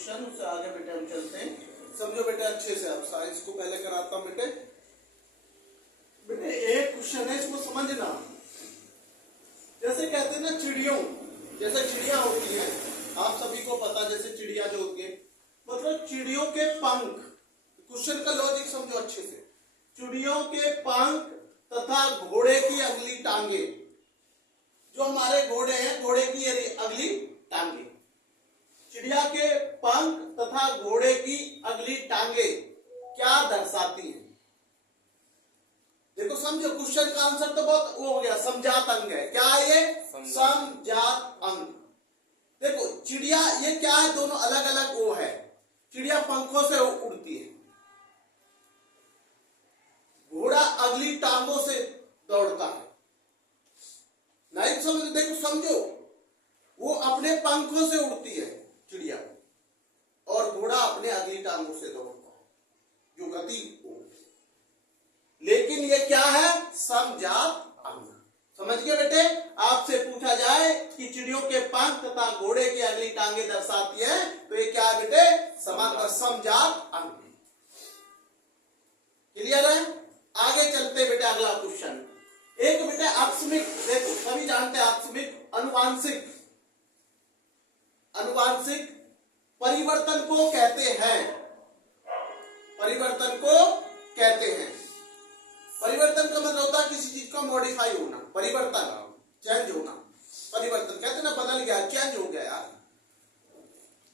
Question, उससे आगे बेटे हम चलते हैं। समझो बेटे अच्छे से, आप साइंस को पहले कराता हूं बेटे। बेटे एक क्वेश्चन है, इसको समझना। जैसे कहते हैं ना चिड़ियों, जैसे चिड़िया होती है, आप सभी को पता, जैसे चिड़िया जो होती है, मतलब चिड़ियों के पंख, क्वेश्चन का लॉजिक समझो अच्छे से। चिड़ियों के पंख तथा घोड़े की अगली टांगे, जो हमारे घोड़े हैं, घोड़े की अगली टांगे, चिड़िया के पंख तथा घोड़े की अगली टांगे क्या दर्शाती हैं? देखो समझो, क्वेश्चन का आंसर तो बहुत वो हो गया, समझात अंग है। क्या है ये? समझात अंग। देखो चिड़िया ये क्या है, दोनों अलग अलग वो है। चिड़िया पंखों से उड़ती है, घोड़ा अगली टांगों से दौड़ता है। नहीं समझ, देखो समझो, वो अपने पंखों से उड़ती है चिड़िया, और घोड़ा अपने अगली टांगों से दौड़ता है, जो गति हो। लेकिन ये क्या है? समझात अंग। समझ गए बेटे? आपसे पूछा जाए कि चिड़ियों के पंख तथा घोड़े की अगली टांगे दर्शाती है, तो ये क्या है बेटे? समझात अंग। क्लियर है? आगे चलते बेटे, अगला क्वेश्चन। एक बेटे आकस्मिक, देखो सभी जानते हैं आकस्मिक अनुवांशिक, अनुवांशिक परिवर्तन को कहते हैं, परिवर्तन को कहते हैं। परिवर्तन का मतलब होता है किसी चीज का मॉडिफाई होना, परिवर्तन, चेंज होना। परिवर्तन कहते हैं ना, बदल गया, चेंज हो गया यार।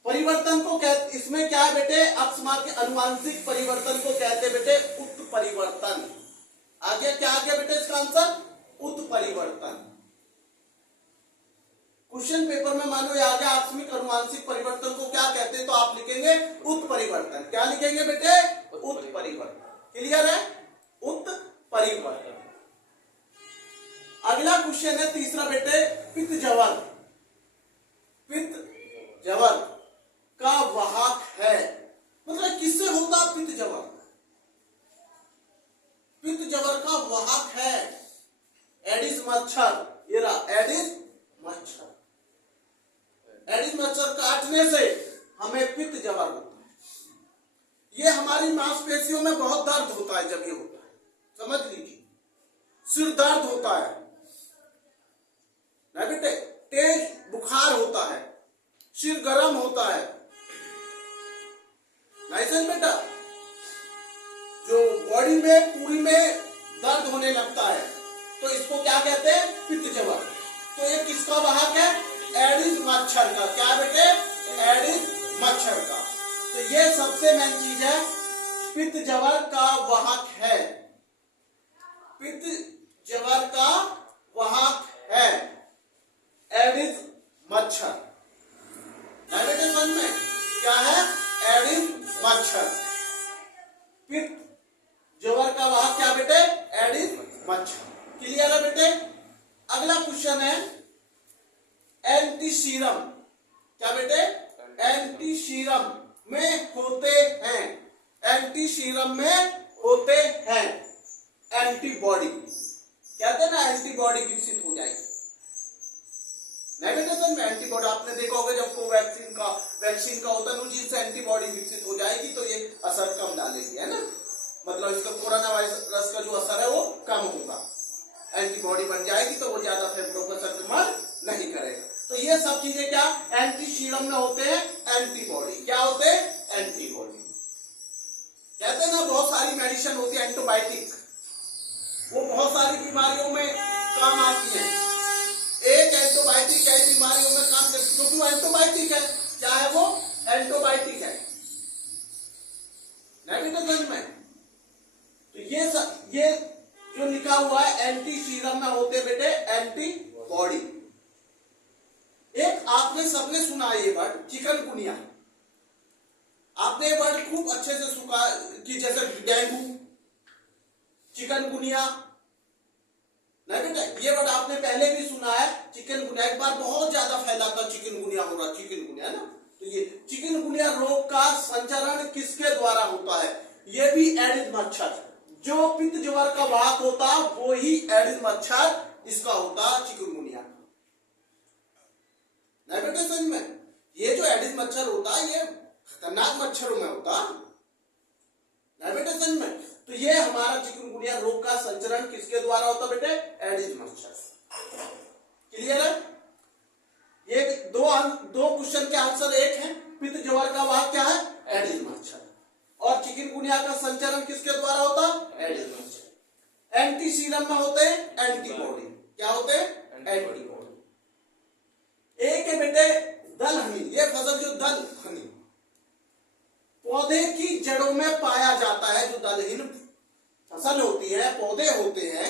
परिवर्तन को कहते, इसमें क्या है बेटे? अकस्मात के अनुवांशिक परिवर्तन को कहते बेटे उत्परिवर्तन। आगे क्या आ गया बेटे इसका आंसर? उत्परिवर्तन। क्वेश्चन पेपर में मानो ये आ गया आकस्मिक अनुवांशिक परिवर्तन को क्या कहते हैं, तो आप लिखेंगे उत्परिवर्तन। क्या लिखेंगे बेटे? उत्परिवर्तन। क्लियर है? उत्परिवर्तन। अगला क्वेश्चन है तीसरा बेटे, पित्तजवर। पित्तजवर का वाहक है, मतलब किससे होता पित्तजवर? पित्तजवर का वाहक है एडिस मच्छर। ये रहा एडिस मच्छर। एडिस मच्छर काटने से हमें पित्तजवर होता है। ये हमारी मांसपेशियों में बहुत दर्द होता है जब ये होता है, समझ लीजिए। सिर दर्द होता है ना बेटे, तेज बुखार होता है, सिर गर्म होता है, नहीं बेटा, जो बॉडी में पूरी में दर्द होने लगता है, तो इसको क्या कहते हैं? पित्तजवर। तो ये किसका वाहक है? एडिस मच्छर का। क्या बेटे? एडिस मच्छर का। तो ये सबसे मेन चीज है, पित्तजवर का वाहक है, पित्तजवर का वाहक है एडिस मच्छर। बेटे समझ में क्या है? एडिस मच्छर। पित्तजवर का वाहक क्या बेटे? एडिस मच्छर। क्लियर है बेटे? अगला क्वेश्चन है एंटीसीरम। क्या बेटे? एंटीसीरम में होते हैं, एंटीसीरम में होते हैं एंटीबॉडी। कहते हैं ना एंटीबॉडी विकसित हो जाएगी। नहीं बेटे समझ में, एंटीबॉडी आपने देखा होगा जब कोवैक्सीन का होता है, उसी से एंटीबॉडी विकसित हो जाएगी, तो ये असर कम डालेगी, है ना। मतलब इसका कोरोना वायरस का जो असर है वो कम होगा, एंटीबॉडी बन जाएगी, तो वो ज्यादा फेफड़ों पर संक्रमण नहीं करेगा। तो ये सब चीजें क्या एंटीसीरम में होते हैं? एंटीबॉडी। क्या होते हैं? एंटीबॉडी। कहते हैं ना बहुत सारी मेडिसिन होती है एंटीबायोटिक, वो बहुत सारी बीमारियों में काम आती है। एक एंटीबायोटिक कई बीमारियों में काम करती है, क्योंकि वो एंटीबायोटिक है। क्या है वो? एंटीबायोटिक है। नहीं बेटा समझ में? तो ये जो लिखा हुआ है एंटीसीरम में होते बेटे एंटीबॉडी। एक आपने सबने सुना ये वर्ड चिकनगुनिया। आपने ये वर्ड खूब अच्छे से सुना कि जैसे डेंगू, चिकनगुनिया। नहीं बेटा, ये वर्ड आपने पहले भी सुना है, चिकनगुनिया। एक बार बहुत ज्यादा फैला था, चिकनगुनिया हो रहा, चिकनगुनिया ना। तो ये चिकनगुनिया रोग का संचरण किसके द्वारा होता है? ये भी एडिस मच्छर, जो पित्तजवर का वाहक होता वो ही एडिस मच्छर इसका होता चिकनगुनिया। नहीं बेटे समझ में? ये जो एडिस मच्छर होता है ये खतरनाक मच्छरों में होता डायबिटेशन में। तो ये हमारा चिकनगुनिया रोग का संचरण किसके द्वारा होता बेटे? एडिस मच्छर। क्लियर है? ये दो क्वेश्चन के आंसर एक है। पित्त ज्वर का वाहक क्या है? एडिस मच्छर। और चिकनगुनिया का संचरण किसके द्वारा होता? एडिस मच्छर। एंटी सीरम में होते हैं एंटीबॉडी। क्या होते हैं? एंटीबॉडी। एक है बेटे दलहनी। ये फसल जो दलहनी पौधे की जड़ों में पाया जाता है, जो दलहीन फसल होती है, पौधे होते हैं,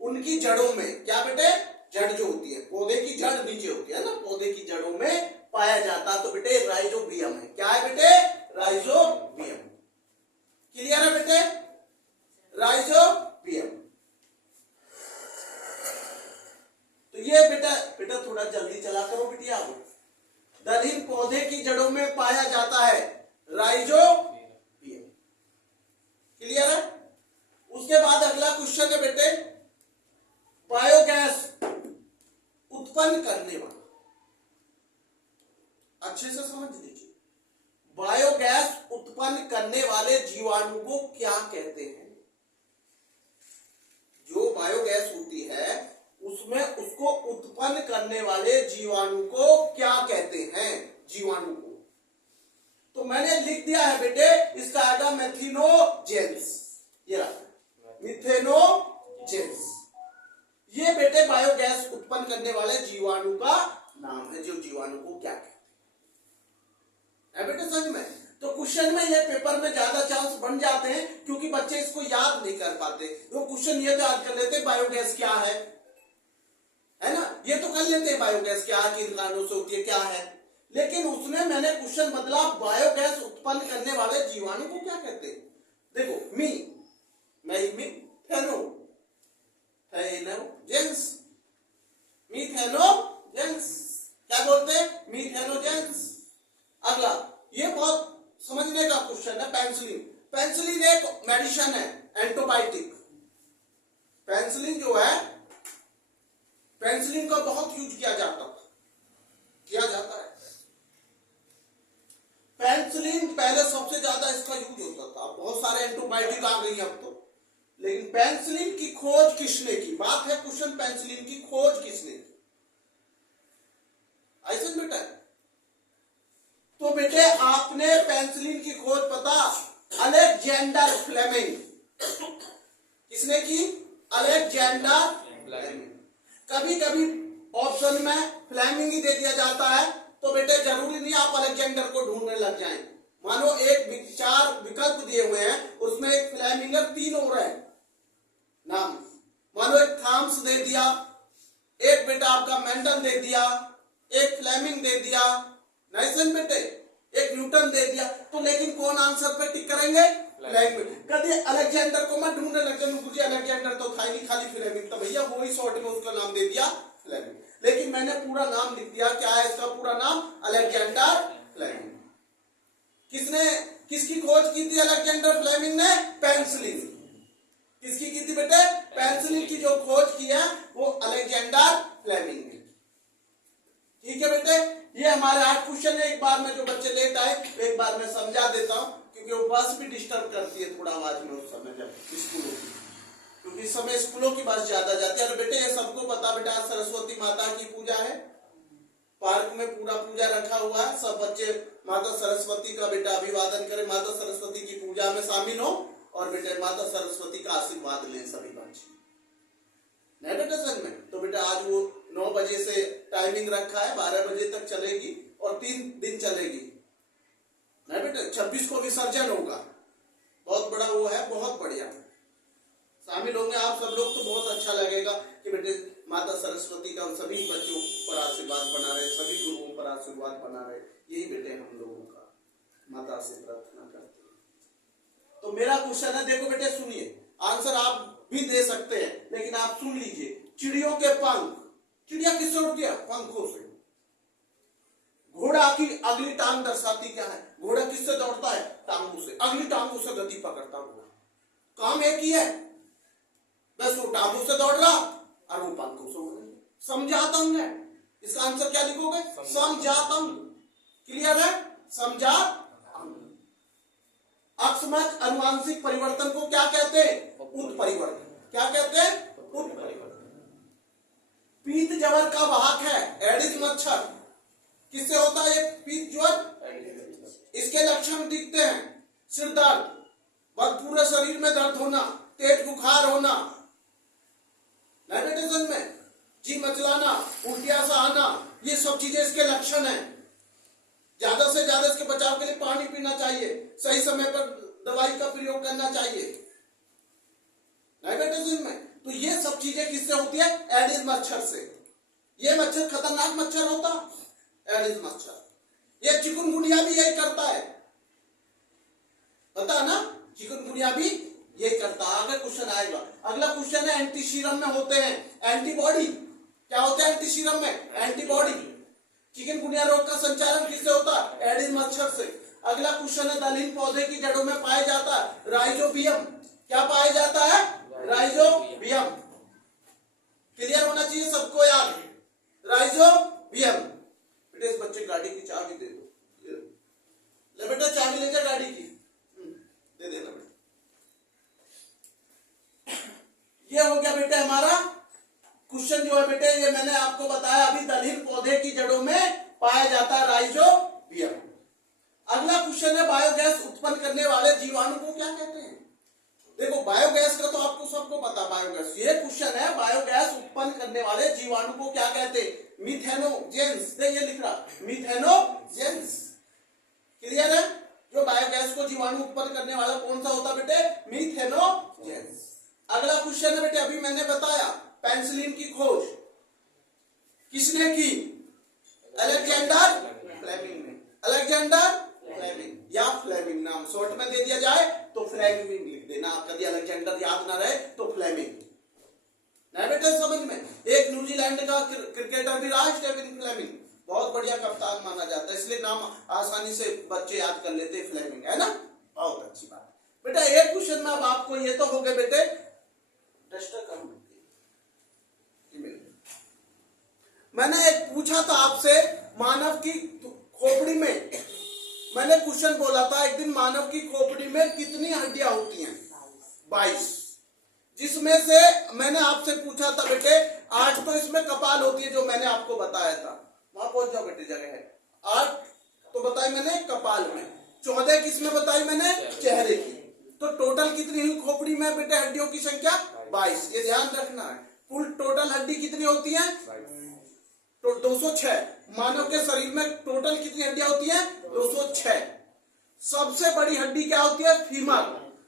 उनकी जड़ों में क्या बेटे? जड़ जो होती है, पौधे की जड़ नीचे होती है ना, पौधे की जड़ों में पाया जाता है। तो बेटे राइजोबियम है। क्या है बेटे? राइजोबियम। क्लियर है बेटे? राइजोबियम। तो ये बेटा थोड़ा जल्दी चला करो बिटिया। दलहीन पौधे की जड़ों में पाया जाता है राइजोबियम। क्लियर है? उसके बाद अगला क्वेश्चन है बेटे बायोगैस उत्पन्न करने वाला। अच्छे से समझ लीजिए, बायोगैस उत्पन्न करने वाले जीवाणु को क्या कहते हैं? जो बायोगैस होती है उसमें उसको उत्पन्न करने वाले जीवाणु को क्या कहते हैं? जीवाणु को तो मैंने लिख दिया है बेटे, इसका आएगा मेथिनोजेंस। ये रहा मिथेनोजेंस। ये बेटे बायोगैस उत्पन्न करने वाले जीवाणु का नाम है। जो जीवाणु को क्या कहते हैं बेटे समझ में? तो क्वेश्चन में ये पेपर में ज्यादा चांस बन जाते हैं क्योंकि बच्चे इसको याद नहीं कर पाते। वो क्वेश्चन ये तो याद कर लेते बायोगैस क्या है ना, ये तो कर लेते हैं बायोगैस क्या है, किन कारणों से होती है, क्या है। लेकिन उसमें मैंने क्वेश्चन बदला, बायोगैस उत्पन्न करने वाले जीवाणु को क्या कहते हैं? देखो मीथेनोजेंस। क्या बोलते हैं? मीथेनोजेंस। अगला ये बहुत समझने का क्वेश्चन है पेनिसिलिन। पेनिसिलिन एक मेडिसिन है, एंटीबायोटिक। पेनिसिलिन जो है, पेनिसिलिन का बहुत यूज किया जाता है। पेनिसिलिन पहले सबसे ज्यादा इसका यूज होता था, बहुत सारे एंटीबायोटिक आ गई अब तो। लेकिन पेनिसिलिन की खोज किसने की? बात है क्वेश्चन, पेनिसिलिन की खोज किसने की? ऐसे बेटा तो बेटे आपने पेनिसिलिन की खोज पता, अलेक्जेंडर फ्लेमिंग। किसने की? Alexander Fleming. कभी कभी ऑप्शन में फ्लेमिंग ही दे दिया जाता है, तो बेटे जरूरी नहीं आप अलेक्जेंडर को ढूंढने लग जाएं। मानो एक 4 विकल्प दिए हुए हैं, उसमें एक फ्लेमिंग 3 और है नाम। मानो एक थॉम्स दे दिया, एक बेटा आपका मेंडल दे दिया, एक फ्लेमिंग दे दिया, नहीं सुन बेटे, एक न्यूटन दे दिया। तो लेकिन कौन आंसर पे टिक करेंगे? फ्लेमिंग। कभी अलेक्जेंडर को मत ढूंढने लग जाए, मुझे अलेक्जेंडर तो था नहीं, खाली फ्लेमिंग। तो भैया वो ही शॉर्ट में उसका नाम दे दिया फ्लेमिंग। लेकिन मैंने पूरा नाम लिख दिया। क्या है इसका पूरा नाम? Alexander Fleming. किसकी खोज की थी अलेक्जेंडर फ्लेमिंग ने? पेनिसिलिन। किसकी की थी बेटे? पेनिसिलिन की जो खोज की है वो अलेक्जेंडर फ्लेमिंग ने। ठीक है बेटे, ये हमारे 8 क्वेश्चन है। एक बार में जो बच्चे लेट आए एक बार में समझा देता हूं, क्योंकि वो बस भी डिस्टर्ब करती है थोड़ा आवाज में उस समय जब स्कूलों की, क्योंकि इस समय स्कूलों की बस ज्यादा जाती है। और बेटे ये सबको पता, बेटा सरस्वती माता की पूजा है, पार्क में पूरा पूजा रखा हुआ है। सब बच्चे माता सरस्वती का बेटा अभिवादन करें, माता सरस्वती की पूजा में शामिल हो और बेटे माता सरस्वती का आशीर्वाद लें सभी बच्चे। नहीं बेटा सर में तो बेटा आज वो 9 बजे से टाइमिंग रखा है, 12 बजे तक चलेगी और 3 दिन चलेगी। नहीं बेटा 26 को विसर्जन होगा, बहुत बड़ा वो है, बहुत बढ़िया। शामिल होंगे आप सब लोग तो बहुत अच्छा लगेगा कि बेटे माता सरस्वती का सभी बच्चों पर आशीर्वाद बना रहे, सभी गुरुओं पर आशीर्वाद बना रहे। यही बेटे हम लोगों का माता से प्रार्थना करते हैं। तो मेरा क्वेश्चन है, देखो बेटे सुनिए, आंसर आप भी दे सकते हैं लेकिन आप सुन लीजिए। चिड़ियों के पंख, चिड़िया किससे उड़ती है? पंखों से। घोड़ा की अगली टांग दर्शाती क्या है? घोड़ा किससे दौड़ता है? टांगों से। अगली टांगों से गति पकड़ता घोड़ा। काम एक ही है, बस वो टांगों से दौड़ रहा और वो पंखों से उड़ रही। समझातंग है, इसका आंसर क्या लिखोगे? समझातंग। क्लियर है? समझातंग। अकस्मात अनुवांशिक परिवर्तन को क्या कहते हैं? उत्परिवर्तन। क्या कहते हैं? उत्परिवर्तन। पीत ज्वर का वाहक है एडिस मच्छर। किससे होता है ये पीत ज्वर? इसके लक्षण दिखते हैं, सिर दर्द, पूरे शरीर में दर्द होना, तेज बुखार होना, डायबिटीज में जी मचलाना, उल्टियां सा आना, ये सब चीजें इसके लक्षण हैं। ज्यादा से ज्यादा इसके बचाव के लिए पानी पीना चाहिए, सही समय पर दवाई का प्रयोग करना चाहिए डायबिटीज में। तो ये सब चीजें किससे होती है? एडिस मच्छर से। ये मच्छर खतरनाक मच्छर होता, एडिस मच्छर। ये चिकुनगुनिया भी यही करता है, पता ना, चिकुनगुनिया भी यही करता है। आगे क्वेश्चन आएगा। अगला क्वेश्चन है एंटीसीरम में होते हैं एंटीबॉडी। क्या होता है एंटीसीरम में? एंटीबॉडी। चिकनगुनिया रोग का संचालन किससे होता है? एडिस मच्छर से। अगला क्वेश्चन है दलहन पौधे की जड़ों में पाया जाता है राइजोबियम। क्या पाया जाता है? राइजोबियम। क्लियर होना चाहिए सबको याद, राइजोबियम। बेटे इस बच्चे गाड़ी की चाबी दे दो, ले बेटा चाबी ले जा गाड़ी की, दे देना बेटा। ये हो गया बेटे हमारा क्वेश्चन जो है बेटे, ये मैंने आपको बताया अभी, दलहन पौधे की जड़ों में पाया जाता है राइजोबियम। अगला क्वेश्चन है बायोगैस उत्पन्न करने वाले जीवाणु को क्या कहते हैं? देखो बायोगैस का तो आपको सबको पता, बायोगैस। ये क्वेश्चन है बायोगैस उत्पन्न करने वाले जीवाणु को क्या कहते हैं? मीथेनोजेंस। ये लिख रहा मीथेनोजेंस। क्लियर है? जो बायोगैस को जीवाणु उत्पन्न करने वाला कौन सा होता बेटे? मीथेनोजेंस। अगला क्वेश्चन है बेटे, अभी मैंने बताया पेनिसिलिन की खोज किसने की? अलेक्जेंडर फ्लेमिंग ने। अलेक्जेंडर फ्लेमिंग या फ्लेमिंग नाम शॉर्ट में दे दिया जाए तो फ्लेमिंग लिख देना। कभी अलेक्जेंडर याद ना रहे तो फ्लेमिंग। बेटे समझ में। एक न्यूजीलैंड का क्रिकेटर भी रहा स्टीवन फ्लेमिंग, बहुत बढ़िया कप्तान माना जाता है, इसलिए नाम आसानी से बच्चे याद कर लेते फ्लेमिंग, है ना? बहुत अच्छी बात बेटा। एक क्वेश्चन में अब आपको ये तो हो गए बेटे, डस्टर कम। मैंने एक पूछा था आपसे मानव की खोपड़ी में, मैंने क्वेश्चन बोला था एक दिन, मानव की खोपड़ी में कितनी हड्डियां होती हैं? 22। जिसमें से मैंने आपसे पूछा था बेटे 8 तो इसमें कपाल होती है, जो मैंने आपको बताया था। वहां पहुंच जाओ बेटे, जगह है। 8 तो बताई मैंने कपाल में, 14 किसमें बताई मैंने? चेहरे की। तो टोटल कितनी हुई खोपड़ी में बेटे हड्डियों की संख्या? 22। ये ध्यान रखना है। कुल टोटल हड्डी कितनी होती है? तो 206। मानव के शरीर में टोटल कितनी हड्डियां होती हैं? 206। सबसे बड़ी हड्डी क्या होती है? फीमर।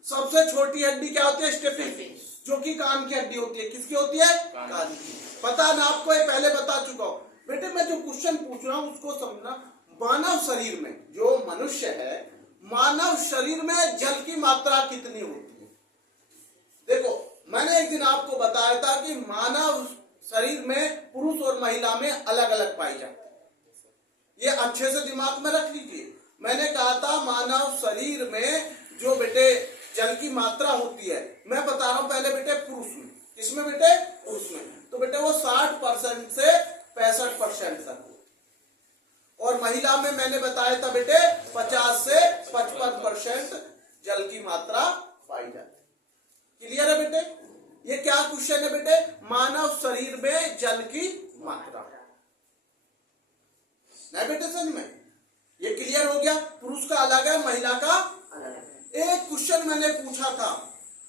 सबसे छोटी हड्डी क्या होती है? स्टेपिस, जो कि कान की हड्डी होती है। किसकी होती है? कान की। पता ना आपको, ये पहले बता चुका हूं बेटे। मैं जो क्वेश्चन पूछ रहा हूं उसको समझना। मानव शरीर में, जो मनुष्य है, मानव शरीर में जल की मात्रा कितनी होती है? देखो मैंने एक दिन आपको बताया था कि मानव शरीर में पुरुष और महिला में अलग अलग पाई जाती है। ये अच्छे से दिमाग में रख लीजिए। मैंने कहा था मानव शरीर में जो बेटे जल की मात्रा होती है, मैं बता रहा हूं पहले बेटे पुरुष में। किसमें बेटे? पुरुष में। तो बेटे वो 60% से 65% तक हो। और महिला में मैंने बताया था बेटे 50 से 55% जल की मात्रा पाई जाती है। क्लियर है बेटे? ये क्या क्वेश्चन है बेटे? मानव शरीर में जल की मात्रा। नहीं बेटे समझ में? ये क्लियर हो गया। पुरुष का अलग है, महिला का अलग है। एक क्वेश्चन मैंने पूछा था,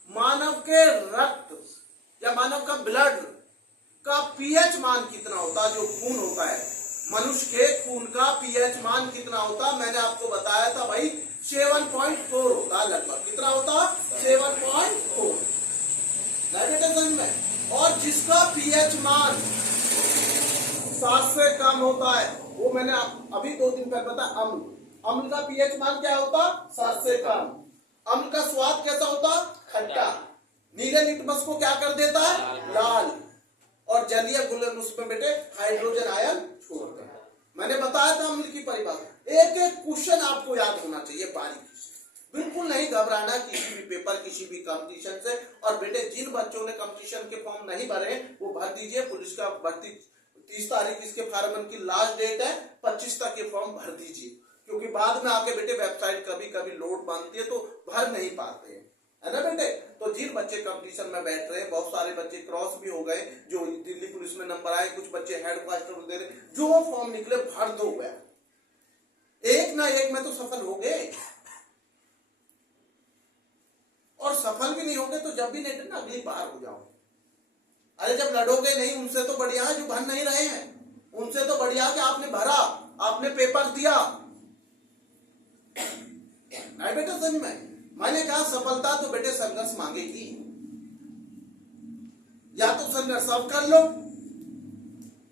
मानव के रक्त या मानव का ब्लड का पीएच मान कितना होता? जो खून होता है, मनुष्य के खून का पीएच मान कितना होता? मैंने आपको बताया था भाई 7.4 होता लगभग। कितना होता? 7.4 में। और जिसका पीएच मान 7 से कम होता है, वो मैंने अभी 2 दिन पहले बताया, अम्ल। अम्ल का पीएच मान क्या होता? 7 से कम। अम्ल का स्वाद कैसा होता? खट्टा। नीले लिटमस को क्या कर देता है? लाल। और जलीय घुलनशील उसमें बेटे हाइड्रोजन आयन छोड़ता है। मैंने बताया था अम्ल की परिभाषा। एक एक क्वेश्चन आपको याद होना चाहिए बारीकी से। बिल्कुल नहीं घबराना किसी भी पेपर, किसी भी कंपटीशन से। और बेटे जिन बच्चों ने कंपटीशन के फॉर्म नहीं भरे वो भर दीजिए। पुलिस का भर्ती 30 तारीख इसके फार्मन की लास्ट डेट है, 25 तक ये फॉर्म भर दीजिए। क्योंकि बाद में आके बेटे वेबसाइट कभी कभी लोड मांगती है तो भर नहीं पाते हैं, है ना बेटे। तो जिन बच्चे कंपटीशन में बैठ रहे हैं, बहुत सारे बच्चे क्रॉस भी हो गए, जो दिल्ली पुलिस में नंबर आए, कुछ बच्चे हेड कांस्टेबल दे रहे, जो फॉर्म निकले भर दो गया, एक ना एक में तो सफल हो गए। और सफल भी नहीं होगे तो जब भी नहीं ना अगली बार हो जाओ। अरे जब लड़ोगे नहीं, उनसे तो बढ़िया है जो भर नहीं रहे हैं, उनसे तो बढ़िया कि आपने भरा, आपने पेपर दिया। नहीं बेटे समझ में, मैंने कहा सफलता तो बेटे संघर्ष मांगेगी, या तो संघर्ष अब कर लो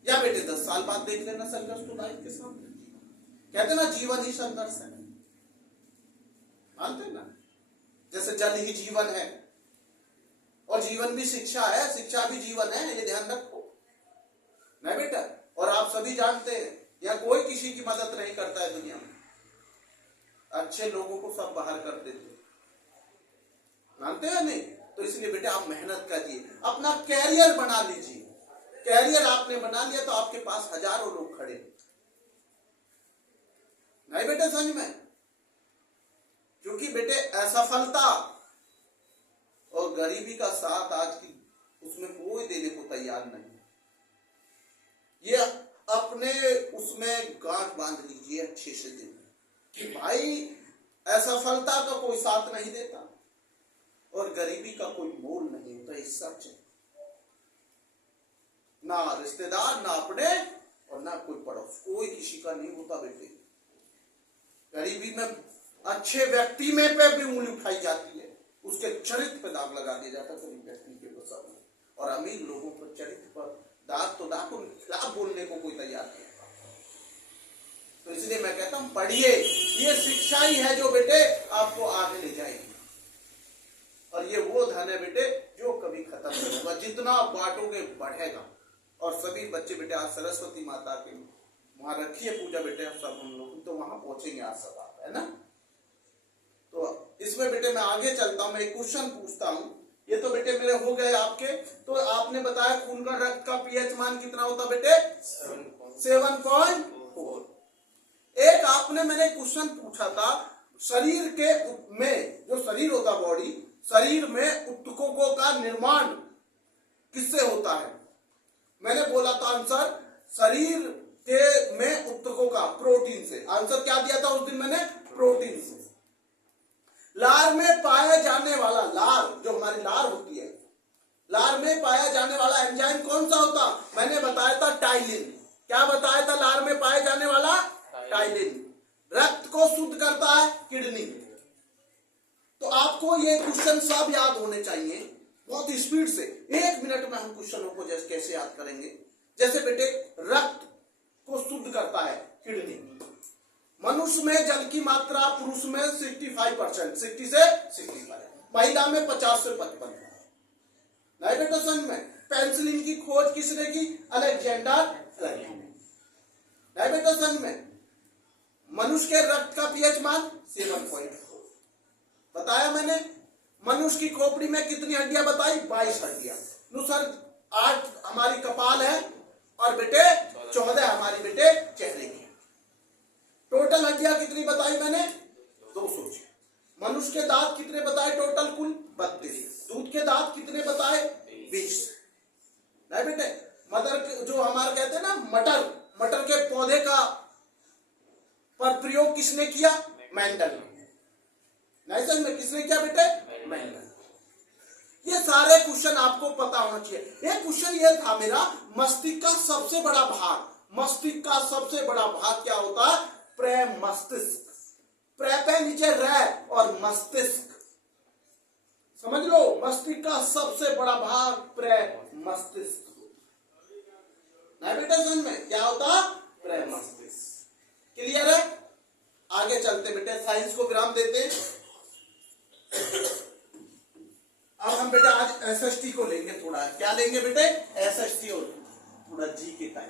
या बेटे 10 साल बाद देख लेना संघर्ष तो लाइफ के सामने। कहते ना जीवन ही संघर्ष है, मानते ना, जैसे जल ही जीवन है और जीवन भी शिक्षा है, शिक्षा भी जीवन है, ये ध्यान रखो। नहीं बेटा, और आप सभी जानते हैं या कोई किसी की मदद नहीं करता है दुनिया में, अच्छे लोगों को सब बाहर कर देते, मानते हैं नहीं। तो इसलिए बेटे आप मेहनत करिए, अपना कैरियर बना लीजिए। कैरियर आपने बना लिया तो आपके पास हजारों लोग खड़े। नहीं बेटे समझ में, क्योंकि बेटे असफलता और गरीबी का साथ आज की उसमें कोई देने को तैयार नहीं। ये अपने उसमें गांठ बांध लीजिए अच्छे से दिन कि भाई असफलता का कोई साथ नहीं देता और गरीबी का कोई मोल नहीं होता। ये सच है, ना रिश्तेदार, ना अपने और ना कोई पड़ोस, कोई किसी का नहीं होता बेटे। गरीबी में अच्छे व्यक्ति में पे भी उंगली उठाई जाती है, उसके चरित्र पर दाग लगा दिया जाता है गरीब व्यक्ति के बसा में, और अमीर लोगों पर चरित्र पर दाग तो दाग, उनके खिलाफ बोलने को कोई तैयार नहीं। तो इसलिए मैं कहता हूं पढ़िए, ये शिक्षा ही है जो बेटे आपको आगे ले जाएगी। और ये वो धन है बेटे जो कभी खत्म नहीं होगा, जितना बांटोगे बढ़ेगा। और सभी बच्चे बेटे आज सरस्वती माता के वहां रखिए पूजा बेटे, सब हम लोग तो वहां पहुंचेंगे आज सब आप, है ना। तो इसमें बेटे मैं आगे चलता हूं, मैं एक क्वेश्चन पूछता हूं। ये तो बेटे मेरे हो गए आपके। तो आपने बताया खून का रक्त का पीएच मान कितना होता बेटे? 7.4। एक आपने मैंने क्वेश्चन पूछा था, शरीर के में जो शरीर होता बॉडी, शरीर में ऊतकों का निर्माण किससे होता है? मैंने बोला था आंसर शरीर के में ऊतकों का प्रोटीन से। आंसर क्या दिया था उस दिन मैंने? प्रोटीन से। लार में पाया जाने वाला, लार जो हमारी लार होती है, लार में पाया जाने वाला एंजाइम कौन सा होता? मैंने बताया था टाइलिन। क्या बताया था? लार में पाया जाने वाला टाइलिन। रक्त को शुद्ध करता है किडनी। तो आपको ये क्वेश्चन सब याद होने चाहिए बहुत स्पीड से। 1 मिनट में हम क्वेश्चनों को जैसे कैसे याद करेंगे। जैसे बेटे रक्त को शुद्ध करता है किडनी। मनुष्य में जल की मात्रा पुरुष में 65%, 60 से 65, महिला में 50 से 55। नहीं बेटा समझ में? पेंसिलिन की खोज किसने की? अलेक्जेंडर फ्लेमिंग ने। नहीं बेटा समझ में? मनुष्य के रक्त का पीएच मान 7.4 बताया मैंने। मनुष्य की खोपड़ी में कितनी हड्डियां बताई? 22 हड्डियां। सर 8 हमारी कपाल है और बेटे 14 हमारी बेटे चेहरे की। टोटल हड्डियां कितनी बताई मैंने? 206। मनुष्य के दांत कितने बताए टोटल? कुल 32। दूध के दांत कितने बताए? 20। नहीं बेटे, मटर जो हमारा कहते हैं ना मटर, मटर के पौधे का पर प्रयोग किसने किया? मेंडल। नहीं समझ में? किसने किया बेटे? मेंडल। ये सारे क्वेश्चन आपको पता होना चाहिए। एक क्वेश्चन ये था मेरा, मस्तिष्क का सबसे बड़ा भाग, मस्तिष्क का सबसे बड़ा भाग क्या होता है? प्रेमस्तिष्क। प्रे पे नीचे रह और मस्तिष्क, समझ लो। मस्तिष्क का सबसे बड़ा भाग प्रेमस्तिष्क। नहीं बेटा समझ में? क्या होता? प्रेमस्तिष्क। क्लियर है? आगे चलते बेटे, साइंस को विराम देते हैं। अब हम बेटा आज एसएसटी को लेंगे थोड़ा। क्या लेंगे बेटे? एसएसटी और थोड़ा जी के टाइम।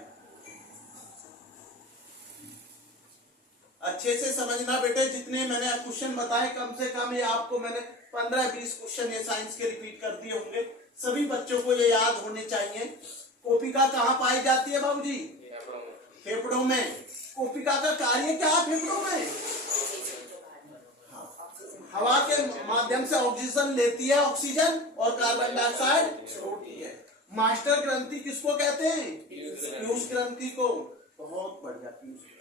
अच्छे से समझना बेटे, जितने मैंने क्वेश्चन बताए कम से कम ये आपको मैंने 15-20 क्वेश्चन ये साइंस के रिपीट कर दिए होंगे। सभी बच्चों को ये याद होने चाहिए। कोपिका कहाँ पाई जाती है बाबूजी? फेफड़ों में। कोशिका का कार्य क्या है फेफड़ों में? हवा के माध्यम से ऑक्सीजन लेती है, ऑक्सीजन, और कार्बन डाइऑक्साइड छोड़ती है। मास्टर ग्रंथि किसको कहते हैं? पीयूष ग्रंथि को। बहुत बढ़िया, पीयूष ग्रंथि।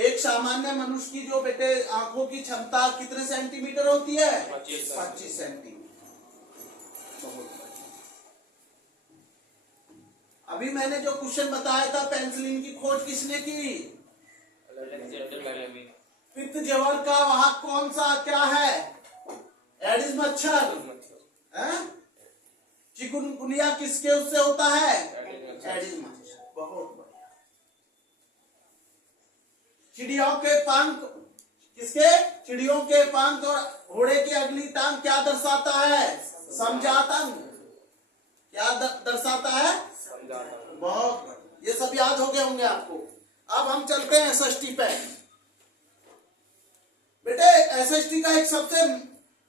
एक सामान्य मनुष्य की जो बेटे आंखों की क्षमता कितने सेंटीमीटर होती है? 25 सेंटीमीटर। बहुत बढ़िया। अभी मैंने जो क्वेश्चन बताया था, पेंसिलिन की खोज किसने की? पित्त ज्वर का वाहक कौन सा क्या है? एडिस मच्छर। चिकुनगुनिया किसके उससे होता है? एडिस मच्छर। बहुत बढ़िया। चिड़ियों के पंख किसके? चिड़ियों के पंख और घोड़े की अगली टांग क्या दर्शाता है? समजात अंग। क्या दर्शाता है? बहुत बढ़िया। ये सब याद हो गए होंगे आपको। अब हम चलते हैं एसएसटी पे। बेटे एसएसटी का एक सबसे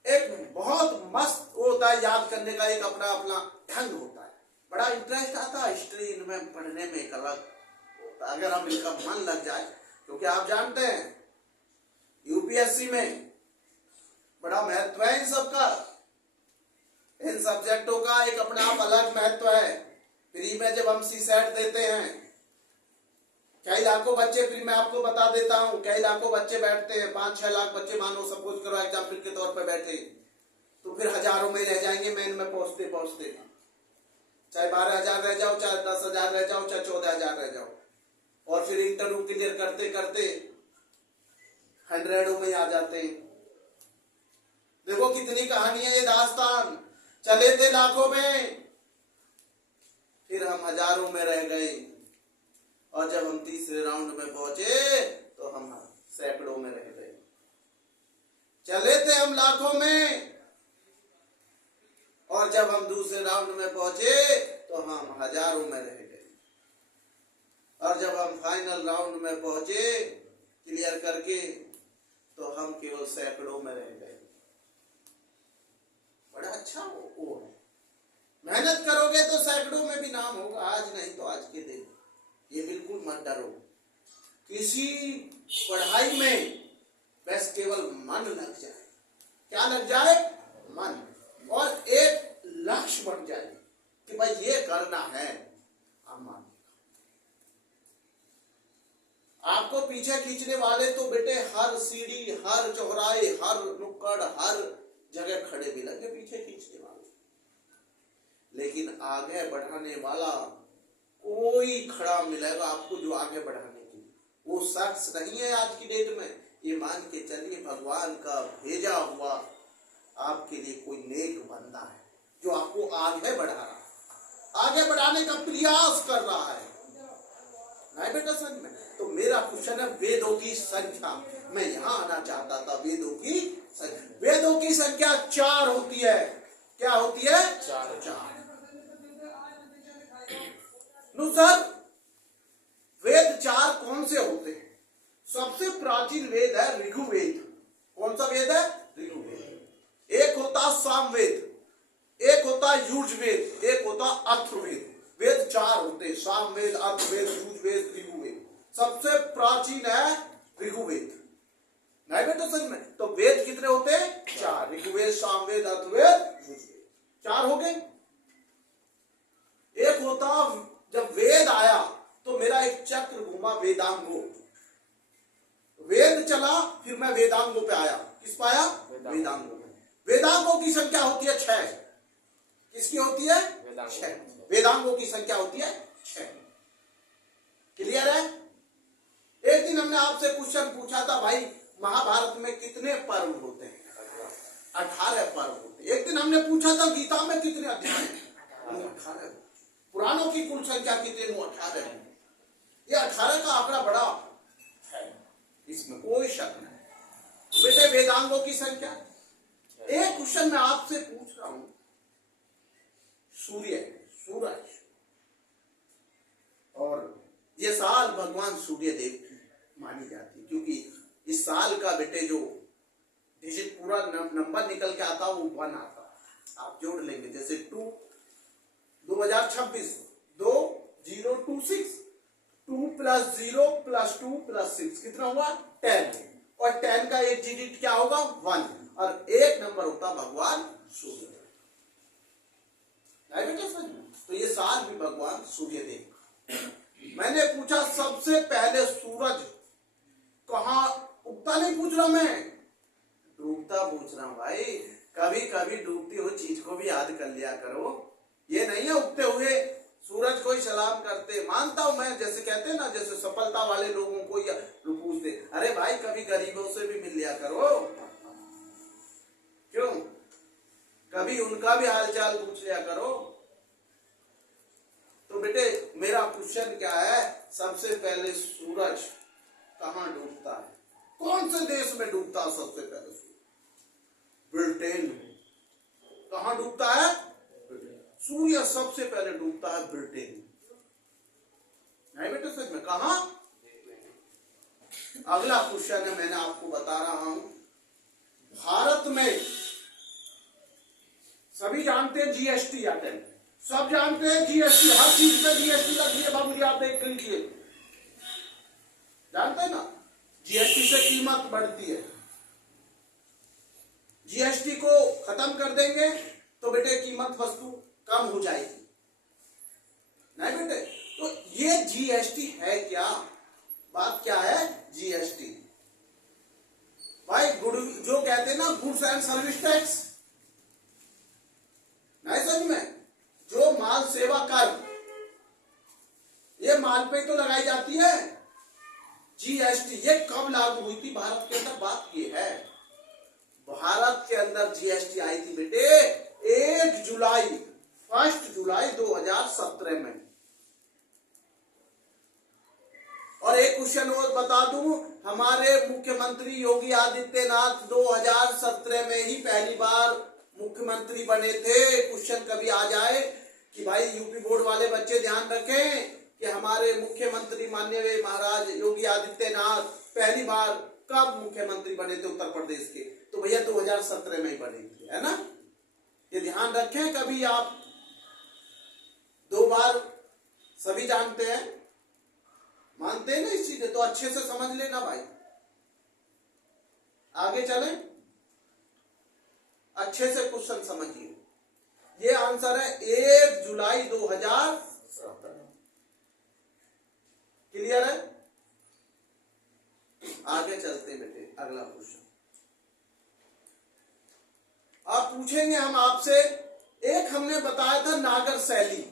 एक बहुत मस्त होता है याद करने का, एक अपना अपना ढंग होता है। बड़ा इंटरेस्ट आता है हिस्ट्री इनमें पढ़ने में, एक अलग होता है अगर हम इनका मन लग जाए। क्योंकि आप जानते हैं यूपीएससी में बड़ा महत्व है इन सबका। इन सब्जेक्टों का एक अपना आप अलग महत्व है। फ्री में जब हम सीसेट देते हैं, कई लाखों बच्चे, फिर मैं आपको बता देता हूं, कई लाखों बच्चे बैठते हैं, 5-6 लाख बच्चे मानो सपोज करो एग्जाम्पल के तौर पर बैठे, तो फिर हजारों में रह जाएंगे मेन में पहुंचते पहुंचते। चाहे 12,000 रह जाओ, चाहे 10,000 रह जाओ, चाहे 14,000 रह जाओ, और फिर इंटरव्यू क्लियर करते करते 100 में आ जाते हैं। देखो कितनी कहानी है ये दास्तान। चले थे लाखों में, फिर हम हजारों में रह गए, और जब हम तीसरे राउंड में पहुंचे तो हम सैकड़ों में रह गए। चले थे हम लाखों में, और जब हम दूसरे राउंड में पहुंचे तो हम हजारों में रह गए, और जब हम फाइनल राउंड में पहुंचे क्लियर करके तो हम केवल सैकड़ों में रह गए। बड़ा अच्छा वो है। मेहनत करोगे तो सैकड़ों में भी नाम होगा, आज नहीं तो आज के दिन। ये बिल्कुल मत डरो किसी पढ़ाई में, बस केवल मन लग जाए। क्या लग जाए? मन। और एक लक्ष्य बन जाए कि भाई ये करना है। आपको पीछे खींचने वाले तो बेटे हर सीढ़ी, हर चौराहे, हर नुक्कड़, हर जगह खड़े मिलेंगे पीछे खींचने वाले, लेकिन आगे बढ़ाने वाला कोई खड़ा मिलेगा आपको जो आगे बढ़ाने के लिए। वो शख्स नहीं है आज की डेट में। ये मान के चलिए भगवान का भेजा हुआ आपके लिए कोई नेक बंदा है जो आपको आगे बढ़ा रहा है, आगे बढ़ाने का प्रयास कर रहा है। नहीं बेटा सच में। तो मेरा क्वेश्चन है वेदों की संख्या। मैं यहां आना चाहता था। वेदों की संख्या, वेदों की संख्या 4 होती है। क्या होती है? 4। सर वेद 4 कौन से होते हैं? सबसे प्राचीन वेद है ऋग्वेद। कौन सा वेद है? ऋग्वेद। एक होता सामवेद, एक होता यजुर्वेद, एक होता अथर्ववेद। वेद 4 होते, सामवेद, अथर्ववेद, यजुर्वेद, ऋग्वेद। सबसे प्राचीन है ऋग्वेद। नहीं बेटा सच में। तो वेद कितने होते हैं? 4। ऋग्वेद, सामवेद, अथर्ववेद, यजुर्वेद। 4 हो गए। एक होता, जब वेद आया तो मेरा एक चक्र घूमा वेदांगो। वेद चला, फिर मैं वेदांगों पे आया। किस पाया? वेदांगों पे। वेदांगों की संख्या होती है 6। किसकी होती है? 6। वेदांगों की संख्या होती है 6। क्लियर है? एक दिन हमने आपसे क्वेश्चन पूछा था, भाई महाभारत में कितने पर्व होते हैं? 18 पर्व होते हैं। एक दिन हमने पूछा था गीता में कितने अध्याय हैं? 18। पुराणों की कुल संख्या कितनी? 18 है। ये 18 का आंकड़ा बड़ा है, इसमें कोई शक नहीं। बेटे वेदांगों की संख्या। एक क्वेश्चन मैं आपसे पूछ रहा हूं, सूरज और ये साल भगवान सूर्य देव की मानी जाती है, क्योंकि इस साल का बेटे जो डिजिट पूरा नंबर निकल के आता वो 1 आता। आप जोड़ लेंगे जैसे 2026 2026 6, 2 प्लस 0 प्लस 2 प्लस 6 कितना हुआ 10, और 10 का एक डिजिट क्या होगा 1, और एक नंबर होता भगवान सूर्य। तो ये साल भी भगवान सूर्य देव। मैंने पूछा सबसे पहले सूरज कहाँ उगता, नहीं पूछ रहा मैं, डूबता पूछ रहा हूं भाई। कभी कभी डूबती हुई चीज को भी याद कर लिया करो, ये नहीं है उगते हुए सूरज को ही सलाम करते। मानता हूं मैं, जैसे कहते हैं ना, जैसे सफलता वाले लोगों को या पूछते, अरे भाई कभी गरीबों से भी मिल लिया करो, क्यों, कभी उनका भी हालचाल पूछ लिया करो। तो बेटे मेरा क्वेश्चन क्या है, सबसे पहले सूरज कहां डूबता है, कौन से देश में डूबता है सबसे पहले सूरज? ब्रिटेन में। कहां डूबता है? सूर्य सबसे पहले डूबता है ब्रिटेन में। नहीं बेटे सच में, कहां? अगला क्वेश्चन है, मैंने आपको बता रहा हूं, भारत में सभी जानते हैं जीएसटी आता है, सब जानते हैं जीएसटी, हर चीज पे जीएसटी लगती है बाबू जी, आप देख लीजिए, जानते हैं ना, जीएसटी से कीमत बढ़ती है। जीएसटी को खत्म कर देंगे तो बेटे कीमत वस्तु कम हो जाएगी, नहीं बेटे? तो ये जीएसटी है क्या, बात क्या है जीएसटी? भाई गुड, जो कहते हैं ना गुड्स एंड सर्विस टैक्स, नहीं समझ में, जो माल सेवा कर, ये माल पे तो लगाई जाती है जीएसटी। ये कब लागू हुई थी भारत के अंदर, बात ये है, भारत के अंदर जीएसटी आई थी बेटे 1 जुलाई 2017 में। और एक क्वेश्चन और बता दूं, हमारे मुख्यमंत्री योगी आदित्यनाथ 2017 में ही पहली बार मुख्यमंत्री बने थे। क्वेश्चन कभी आ जाए कि भाई यूपी बोर्ड वाले बच्चे ध्यान रखें कि हमारे मुख्यमंत्री माननीय महाराज योगी आदित्यनाथ पहली बार कब मुख्यमंत्री बने थे उत्तर प्रदेश के, तो भैया 2017 में ही बने थे, है ना, ये ध्यान रखें। कभी आप 2 बार, सभी जानते हैं, मानते हैं ना इस चीज, तो अच्छे से समझ लेना भाई। आगे चलें, अच्छे से क्वेश्चन समझिए। ये आंसर है 1 जुलाई 2017। क्लियर है? आगे चलते बेटे, अगला क्वेश्चन आप पूछेंगे हम आपसे। एक हमने बताया था नागर शैली,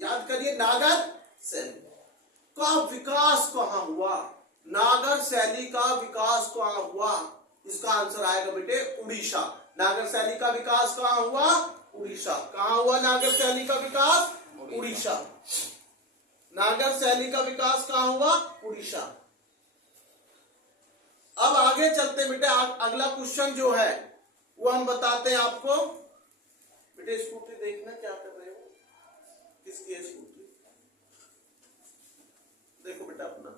याद करिए, नागर शैली का विकास कहां हुआ, नागर शैली का विकास कहां हुआ? इसका आंसर आएगा बेटे उड़ीसा। नागर शैली का विकास कहां हुआ? उड़ीसा। कहां हुआ नागर शैली का विकास? उड़ीसा। नागर शैली का विकास कहां हुआ? उड़ीसा। अब आगे चलते बेटे, अगला क्वेश्चन जो है वो हम बताते हैं आपको। बेटे स्कूटी देखना क्या कर रहे हो, किसकी है स्कूटी? देखो बेटा अपना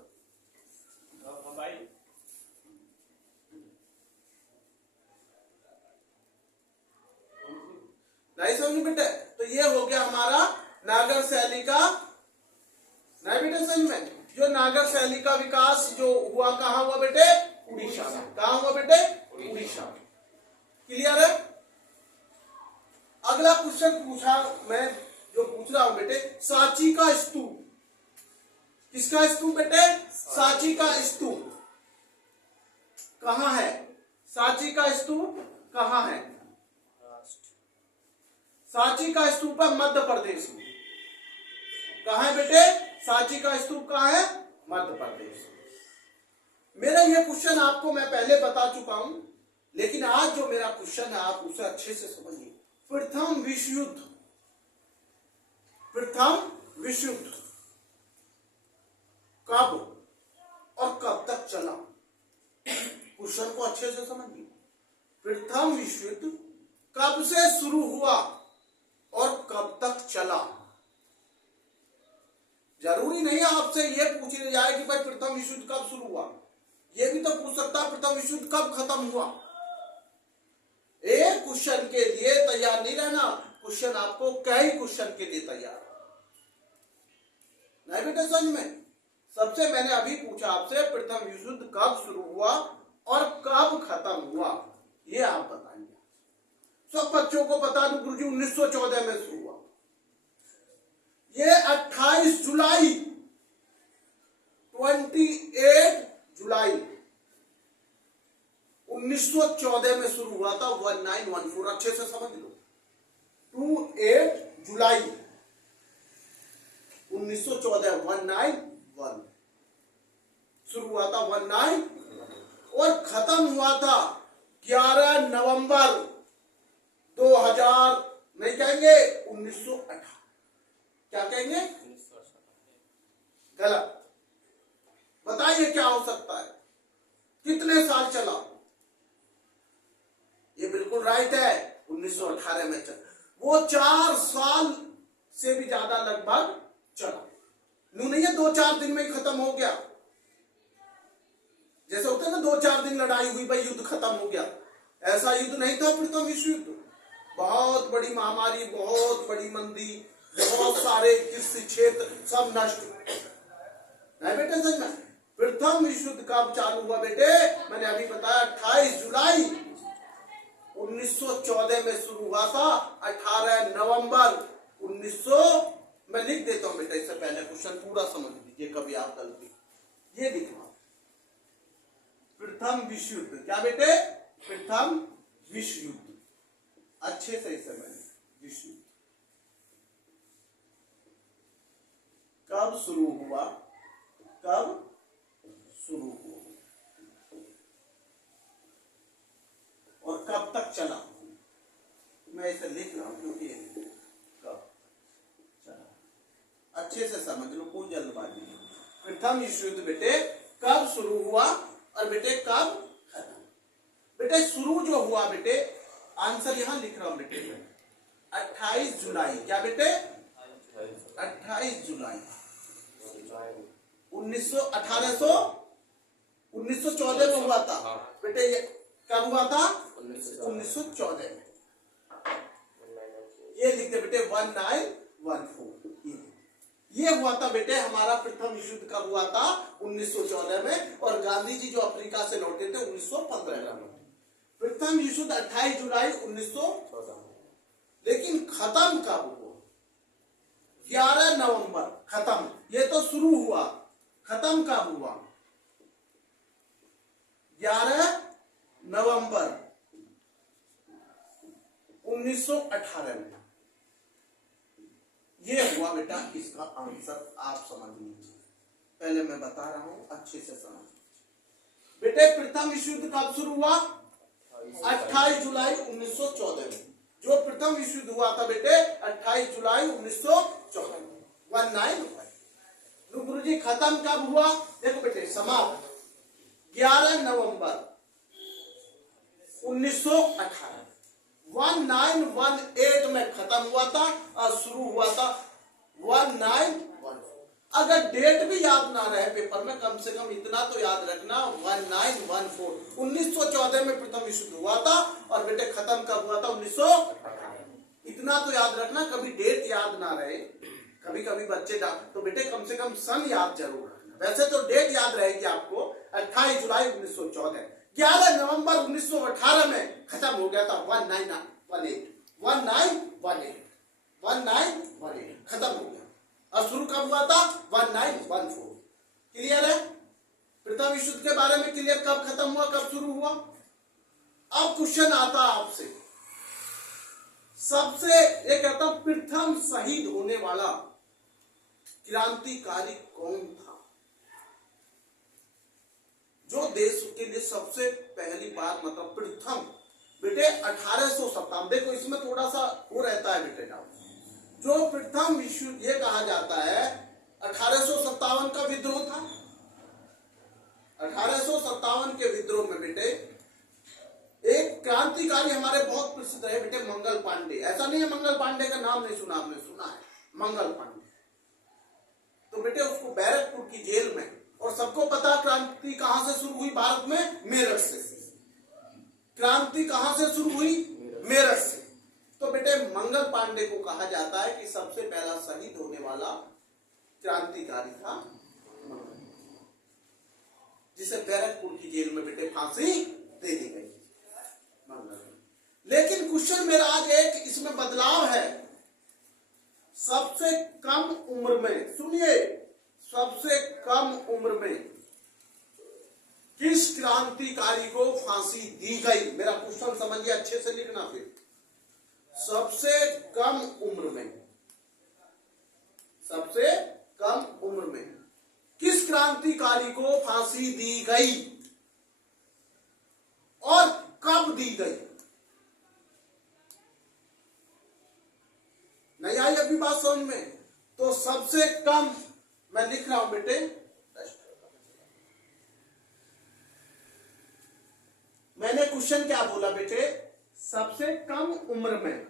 भाई, नहीं समझ बेटे? तो ये हो गया हमारा नागर शैली का, नहीं बेटे समझ में, जो नागर शैली का विकास जो हुआ कहां हुआ बेटे? उड़ीसा में। कहां हुआ बेटे? उड़ीसा में। क्लियर है? अगला क्वेश्चन पूछा मैं, जो पूछ रहा हूं बेटे, सांची का स्तूप, किसका स्तूप बेटे? सांची का स्तूप कहां है? सांची का स्तूप कहां है? सांची का स्तूप है मध्य प्रदेश में। कहां है बेटे? सांची का स्तूप कहां है? मध्य प्रदेश। मेरा यह क्वेश्चन आपको मैं पहले बता चुका हूं, लेकिन आज जो मेरा क्वेश्चन है आप उसे अच्छे से समझिए। प्रथम विश्व युद्ध, प्रथम विश्व युद्ध कब और कब तक चला? क्वेश्चन को अच्छे से समझिए। प्रथम विश्व युद्ध कब से शुरू हुआ और कब तक चला? जरूरी नहीं है आपसे ये पूछ लिया जाए कि भाई प्रथम विश्व युद्ध कब शुरू हुआ, ये भी तो पूछ सकता है प्रथम विश्व युद्ध कब खत्म हुआ। एक क्वेश्चन के लिए तैयार नहीं रहना, क्वेश्चन आपको कई क्वेश्चन के लिए तैयार। नहीं बेटे समझ में। सबसे मैंने अभी पूछा आपसे प्रथम विश्व युद्ध कब शुरू हुआ और कब खत्म हुआ, ये आप बताइए। सब बच्चों को बता दूं गुरुजी 1914 में शुरू हुआ। ये 28 जुलाई 28 जुलाई 1914 में शुरू हुआ था। 1914 अच्छे से समझ लो। 28 जुलाई 1914 191 शुरू हुआ था 19 और खत्म हुआ था 11 नवंबर 2000 नहीं कहेंगे 1918। क्या कहेंगे? गलत। बताइए क्या हो सकता है, कितने साल चला? ये बिल्कुल राइट है, 1918 में चला। वो 4 साल से भी ज्यादा लगभग चला। नू नहीं है 2-4 दिन में ही खत्म हो गया। जैसे होता है ना 2-4 दिन लड़ाई हुई भाई युद्ध खत्म हो गया, ऐसा युद्ध नहीं था प्रथम विश्व युद्ध। बहुत बड़ी महामारी, बहुत बड़ी मंदी, बहुत सारे कृषि क्षेत्र सब नष्ट नहीं बेटे समझ में। प्रथम विश्व युद्ध कब चालू हुआ बेटे? मैंने अभी बताया 28 जुलाई 1914 में शुरू हुआ था। 18 नवंबर 1900 मैं लिख देता हूं बेटा, इससे पहले क्वेश्चन पूरा समझ लीजिए, कभी आप गलती ये लिखना। प्रथम विश्व युद्ध क्या बेटे? प्रथम विश्व युद्ध अच्छे से इसे मैंने विश्व युद्ध कब शुरू हुआ, कब शुरू हुआ और कब तक चला। मैं इसे लिख रहा हूं क्योंकि कब चला अच्छे से समझ लो, कोई जल्दबाजी नहीं। प्रथम विश्व युद्ध बेटे कब शुरू हुआ और बेटे कब खत्म। बेटे शुरू जो हुआ बेटे, आंसर यहां लिख रहा हूं बेटे 28 जुलाई। क्या बेटे? 28 जुलाई 1914 में हुआ था बेटे। ये कब हुआ था? 1914 में। ये लिखते बेटे 1914 ये हुआ था बेटे हमारा प्रथम विश्व युद्ध। कब हुआ था? 1914 में। और गांधी जी जो अफ्रीका से लौटे थे 1915 में। प्रथम विश्व युद्ध 28 जुलाई 1914। लेकिन खत्म कब हुआ? 11 नवंबर खत्म। ये तो शुरू हुआ, खत्म कब हुआ? 11 नवंबर 1918 में। ये हुआ बेटा इसका आंसर, आप समझ लीजिए। पहले मैं बता रहा हूं, अच्छे से समझ बेटे। प्रथम विश्व युद्ध कब शुरू हुआ? 28 जुलाई 1914 में। जो प्रथम विश्व युद्ध हुआ था बेटे 28 जुलाई 1914 19 गुरु जी खत्म कब हुआ? देखो बेटे समाप्त 11 नवंबर 1918 1918 में खत्म हुआ था और शुरू हुआ था 1914। अगर डेट भी याद ना रहे पेपर में, कम से कम इतना तो याद रखना 1914 1914 में प्रथम विश्व युद्ध हुआ था और बेटे खत्म कब हुआ था? 1918। इतना तो याद रखना, कभी डेट याद ना रहे। कभी कभी बच्चे तो बेटे कम से कम सन याद जरूर रखना। वैसे तो डेट याद रहेगी आपको 28 जुलाई 1914। 11 नवंबर 1918 में खत्म हो गया था 1918 खत्म हो गया। और शुरू कब हुआ था? 1914। क्लियर है? प्रथम विश्व युद्ध के बारे में क्लियर, कब खत्म हुआ कब शुरू हुआ। अब क्वेश्चन आता आपसे, सबसे एक कहता प्रथम शहीद होने वाला क्रांतिकारी कौन था? जो देश के लिए सबसे पहली बार मतलब प्रथम बेटे 1857। देखो इसमें थोड़ा सा वो रहता है बेटे डाउट। जो प्रथम विश्व ये कहा जाता है 1857 का विद्रोह था। 1857 के विद्रोह में बेटे एक क्रांतिकारी हमारे बहुत प्रसिद्ध रहे बेटे मंगल पांडे। ऐसा नहीं है मंगल पांडे का नाम नहीं सुना आपने, सुना है मंगल पांडे। तो बेटे उसको बैरकपुर की जेल में, और सबको पता क्रांति कहां से शुरू हुई भारत में? मेरठ से। क्रांति कहां से शुरू हुई? मेरठ से। तो बेटे मंगल पांडे को कहा जाता है कि सबसे पहला शहीद होने वाला क्रांतिकारी था जिसे बैरकपुर की जेल में बेटे फांसी दे दी गई। लेकिन क्वेश्चन मेरा आज एक इसमें बदलाव है। सबसे कम उम्र में, सुनिए, सबसे कम उम्र में किस क्रांतिकारी को फांसी दी गई? मेरा क्वेश्चन समझिए, अच्छे से लिखना। फिर सबसे कम उम्र में, सबसे कम उम्र में किस क्रांतिकारी को फांसी दी गई और कब दी गई? नहीं आई अभी बात समझ में? तो सबसे कम, मैं लिख रहा हूं बेटे, मैंने क्वेश्चन क्या बोला बेटे? सबसे कम उम्र में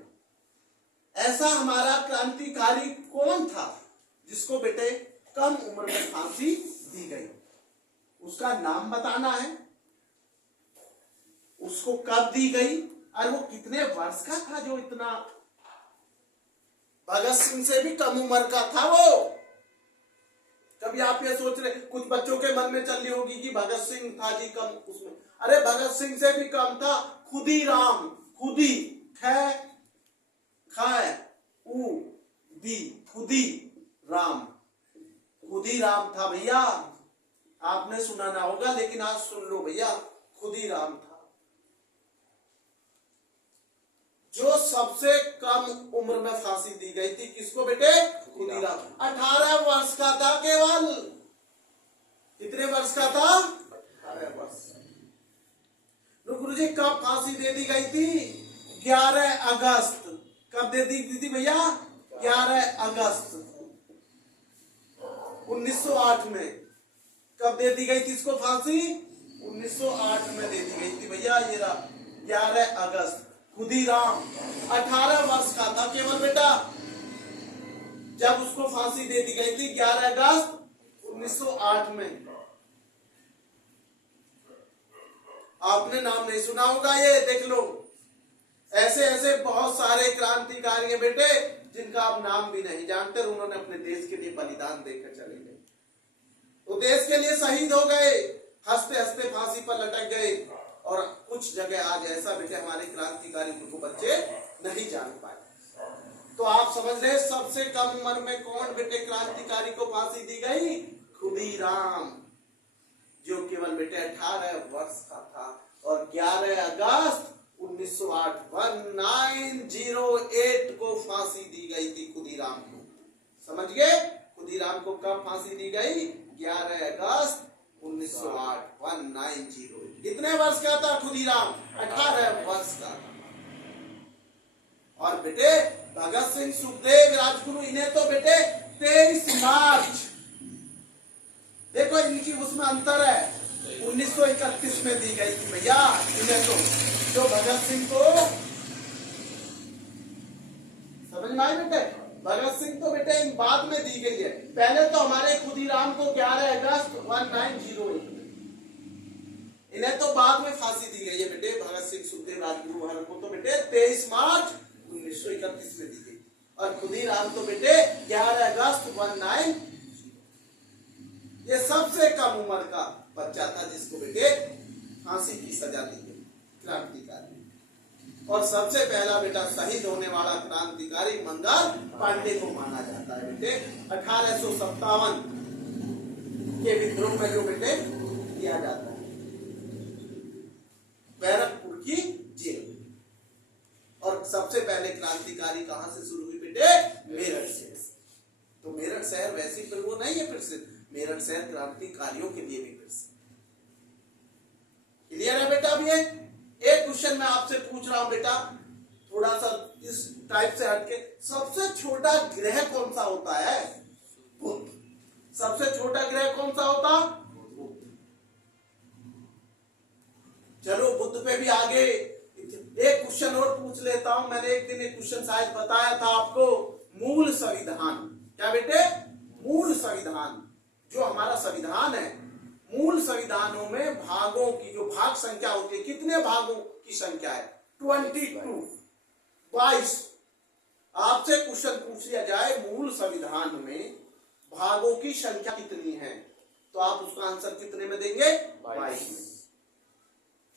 ऐसा हमारा क्रांतिकारी कौन था जिसको बेटे कम उम्र में फांसी दी गई? उसका नाम बताना है, उसको कब दी गई और वो कितने वर्ष का था जो इतना, भगत सिंह से भी कम उम्र का था वो। कभी आप ये सोच रहे, कुछ बच्चों के मन में चल रही होगी कि भगत सिंह था जी कम उसमें, अरे भगत सिंह से भी कम था खुदीराम, खुदी खै खाए उ दी, खुदी राम, खुदीराम था भैया। आपने सुना ना होगा लेकिन आज सुन लो भैया, खुदीराम था जो सबसे कम उम्र में फांसी दी गई थी। किसको बेटे? खुदीराम। 18 वर्ष का था केवल। कितने वर्ष का था? 18 वर्ष। गुरुजी कब फांसी दे दी गई थी? 11 अगस्त। कब दे दी थी भैया? 11 अगस्त 1908 में। कब दे दी गई थी इसको फांसी? 1908 में दे दी गई थी भैया। ये 11 अगस्त। खुदीराम 18 वर्ष का था केवल बेटा जब उसको फांसी दे दी गई थी 11 अगस्त 1908 में। आपने नाम नहीं सुना होगा, ये देख लो। ऐसे ऐसे बहुत सारे क्रांतिकारी हैं बेटे जिनका आप नाम भी नहीं जानते, उन्होंने अपने देश के लिए बलिदान देकर चले गए, तो देश के लिए शहीद हो गए, हंसते हंसते फांसी पर लटक गए। और कुछ जगह आज ऐसा बेटे हमारे क्रांतिकारी को बच्चे नहीं जान पाए। तो आप समझ रहे सबसे कम उम्र में कौन बेटे क्रांतिकारी को फांसी दी गई? खुदीराम, जो केवल बेटे 18 वर्ष का था। और 11 अगस्त 1908 1908 को फांसी दी गई थी खुदीराम को। समझ गए? खुदीराम को कब फांसी दी गई? 11 अगस्त 1908 1908। कितने वर्ष का था खुदीराम? 18 वर्ष का था। और बेटे भगत सिंह, सुखदेव, राजगुरु, इन्हें तो बेटे 23 मार्च, देखो इनकी उसमें अंतर है, 1931 में दी गई थी भैया इन्हें तो। जो भगत सिंह को, समझ में आई बेटे? भगत सिंह तो बेटे इन बाद में दी गई है। पहले तो हमारे खुदीराम को 11 अगस्त 1908 इन्हें तो बाद में फांसी दी गई है बेटे। भगत सिंह, सुखदेव, राजगुरु को तो बेटे 23 मार्च 1931 में दी गई। और खुदीराम तो बेटे 11 अगस्त 1908। ये सबसे कम उम्र का बच्चा था जिसको बेटे फांसी की सजा दी गई, क्रांतिकारी। और सबसे पहला बेटा शहीद होने वाला क्रांतिकारी मंगल पांडे को माना जाता है बेटे। 1857 के विद्रोह में जो बेटे किया जाता है बैरकपुर की जेल। और सबसे पहले क्रांतिकारी कहां से शुरू हुई बेटे? मेरठ से। तो मेरठ शहर वैसे फिर वो नहीं है प्रसिद्ध, मेरठ शहर क्रांतिकारियों के लिए भी प्रसिद्ध। क्लियर है बेटा? अब ये एक क्वेश्चन मैं आपसे पूछ रहा हूं बेटा, थोड़ा सा इस टाइप से हटके, सबसे छोटा ग्रह कौन सा होता है? बुध। सबसे छोटा ग्रह कौन सा होता? बुध। चलो बुध पे भी आगे एक क्वेश्चन और पूछ लेता हूं। मैंने एक दिन एक क्वेश्चन शायद बताया था आपको, मूल संविधान। क्या बेटे? मूल संविधान। जो हमारा संविधान है, मूल संविधानों में भागों की जो भाग संख्या होती है, कितने भागों की संख्या है? 22। आपसे क्वेश्चन पूछ लिया जाए मूल संविधान में भागों की संख्या कितनी है, तो आप उसका आंसर कितने में देंगे, 22 में।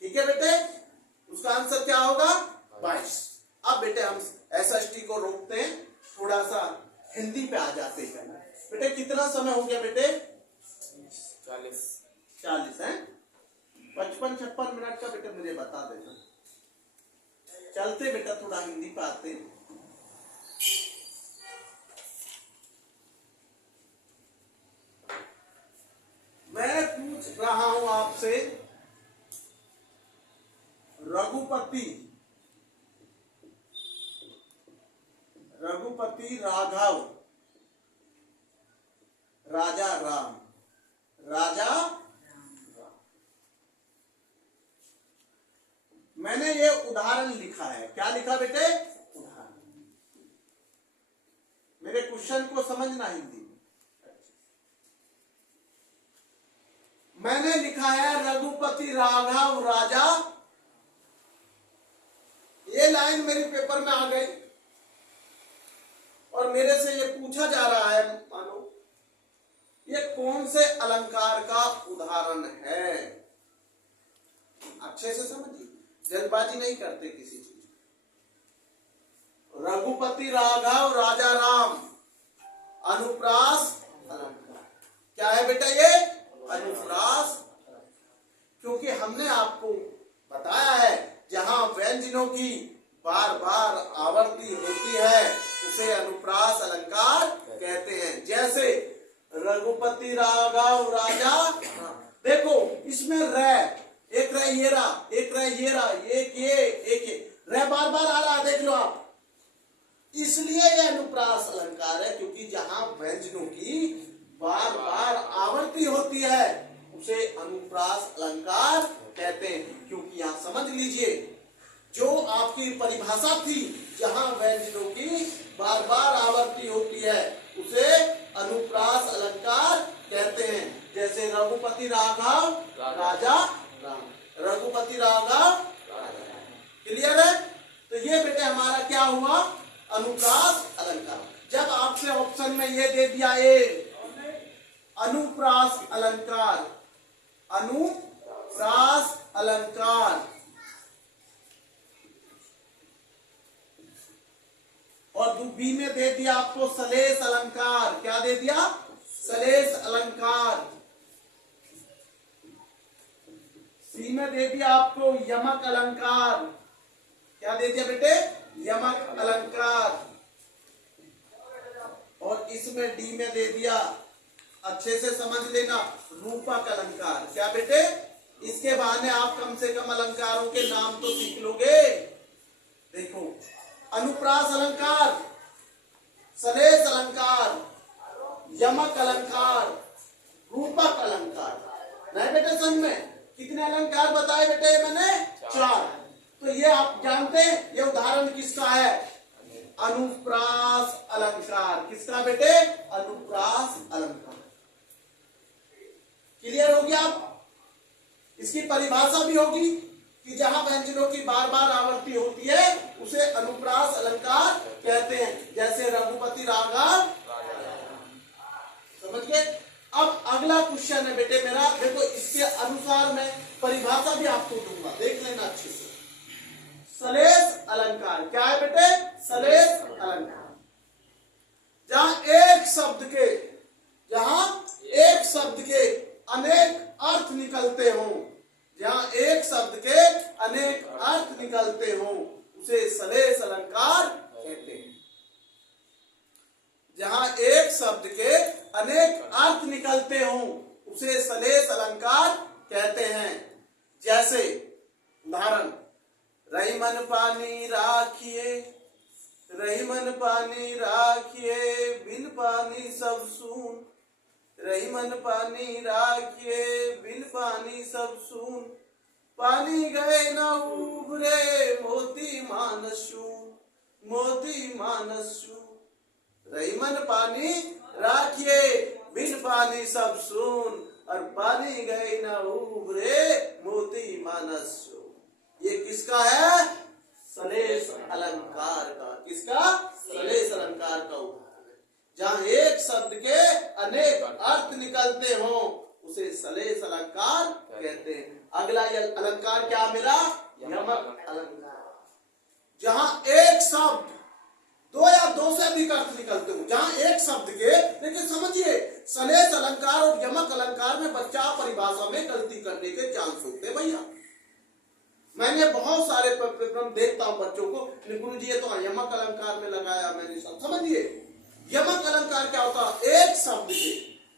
ठीक है बेटे, उसका आंसर क्या होगा, 22। अब बेटे हम SST को रोकते हैं, थोड़ा सा हिंदी पे आ जाते हैं। बेटे कितना समय हो गया बेटे, 40 है, 55-56 मिनट का बेटे मुझे बता देना। चलते बेटा थोड़ा हिंदी पे आते हैं। मैं पूछ रहा हूं आपसे, रघुपति राघव राजा राम, मैंने ये उदाहरण लिखा है। क्या लिखा बेटे, उदाहरण। मेरे क्वेश्चन को समझना हिंदी में। मैंने लिखा है रघुपति राघव राजा, ये लाइन मेरे पेपर में आ गई और मेरे से ये पूछा जा रहा है, मानो ये कौन से अलंकार का उदाहरण है। अच्छे से समझिए, जल्दबाजी नहीं करते किसी चीज। रघुपति राघव राजा राम, अनुप्रास अलंकार। क्या है बेटा ये, अनुप्रास। क्योंकि हमने आपको बताया है जहां व्यंजनों की बार बार आवर्ती होती है उसे अनुप्रास अलंकार कहते हैं। जैसे रघुपति राघव राजा, देखो इसमें एक रह ये रहा, एक रह ये रहा, एक ये रह बार बार आ रहा, देख लो आप। इसलिए यह अनुप्रास अलंकार है, क्योंकि जहां व्यंजनों की बार बार आवर्ती होती है उसे अनुप्रास अलंकार कहते हैं। क्योंकि यहां समझ लीजिए, जो आपकी परिभाषा थी जहां व्यंजनों की बार बार आवर्ती होती है उसे अनुप्रास अलंकार कहते हैं। जैसे रघुपति राघव राजा राम, रघुपति राघव। क्लियर है? तो ये बेटे हमारा क्या हुआ, अनुप्रास अलंकार। जब आपसे ऑप्शन में ये दे दिया ए अनुप्रास अलंकार, अनुप्रास अलंकार, और बी में दे दिया आपको सलेस अलंकार। क्या दे दिया, सलेस अलंकार। सी में दे दिया आपको यमक अलंकार। क्या दे दिया बेटे, यमक अलंकार। और इसमें डी में दे दिया, अच्छे से समझ लेना, रूपक अलंकार। क्या बेटे, इसके बहाने आप कम से कम अलंकारों के नाम तो सीख लोगे। देखो, अनुप्रास अलंकार, सलेस अलंकार, यमक अलंकार, रूपक अलंकार। नहीं बेटे, समझ में कितने अलंकार बताए बेटे मैंने, 4। तो ये आप जानते हैं, ये उदाहरण किसका है, अनुप्रास अलंकार। किसका बेटे, अनुप्रास अलंकार। क्लियर हो गया? इसकी परिभाषा भी होगी कि जहां व्यंजनों की बार बार आवर्ती होती है उसे अनुप्रास अलंकार कहते हैं। जैसे रघुपति राघव, समझ गए? अब अगला क्वेश्चन है बेटे मेरा, देखो इसके अनुसार मैं परिभाषा भी आपको दूंगा, देख लेना अच्छे से। सलेस अलंकार क्या है बेटे, सलेस अलंकार, जहां एक शब्द के अनेक अर्थ निकलते हों, जहां एक शब्द के अनेक अर्थ निकलते हों उसे सलेस अलंकार कहते हैं। जहां एक शब्द के अनेक अर्थ निकलते हों उसे सलेस अलंकार कहते हैं। जैसे उदाहरण, रही मन पानी राखिए, रही मन पानी राखिए, बिन पानी सब सून, रही मन पानी राखिए, बिन पानी सब सून, पानी गए न उभरे, मोती मानसू, मोती मानसू। रही मन पानी राखिए, बिन पानी सब सून, और पानी गए न उभरे, मोती मानसू। ये किसका है, सलेस अलंकार का। किसका, सलेस अलंकार का उदाहरण है। जहां एक शब्द के अनेक अर्थ निकलते हो उसे सलेस अलंकार कहते हैं। अगला अलंकार क्या मिला? यमक अलंकार। जहां एक शब्द दो या दो से अधिक अर्थ निकलते हो, जहां एक शब्द के, लेकिन समझिए सलेस अलंकार और यमक अलंकार में बच्चा परिभाषा में गलती करने के चांस होते भैया। मैंने बहुत सारे पेपर देखता हूं बच्चों को, गुरु जी ये तो यमक अलंकार में लगाया मैंने। समझिए यमक अलंकार क्या होता है? एक शब्द के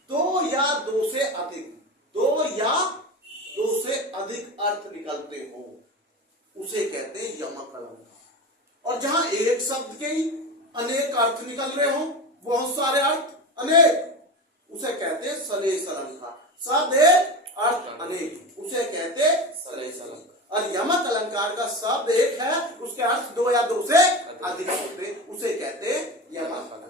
दो या दो से अधिक, दो या दो से अधिक अर्थ निकलते हो उसे कहते हैं यमक अलंकार। और जहां एक शब्द के ही अनेक अर्थ निकल रहे हो, बहुत सारे अर्थ अनेक, उसे कहते हैं सलेस अलंकार। शब्द एक अर्थ अनेक, उसे कहते हैं सलेस अलंकार। और यमक अलंकार का शब्द एक है, उसके अर्थ दो या दो से अधिक होते, उसे कहते हैं यमक अलंकार।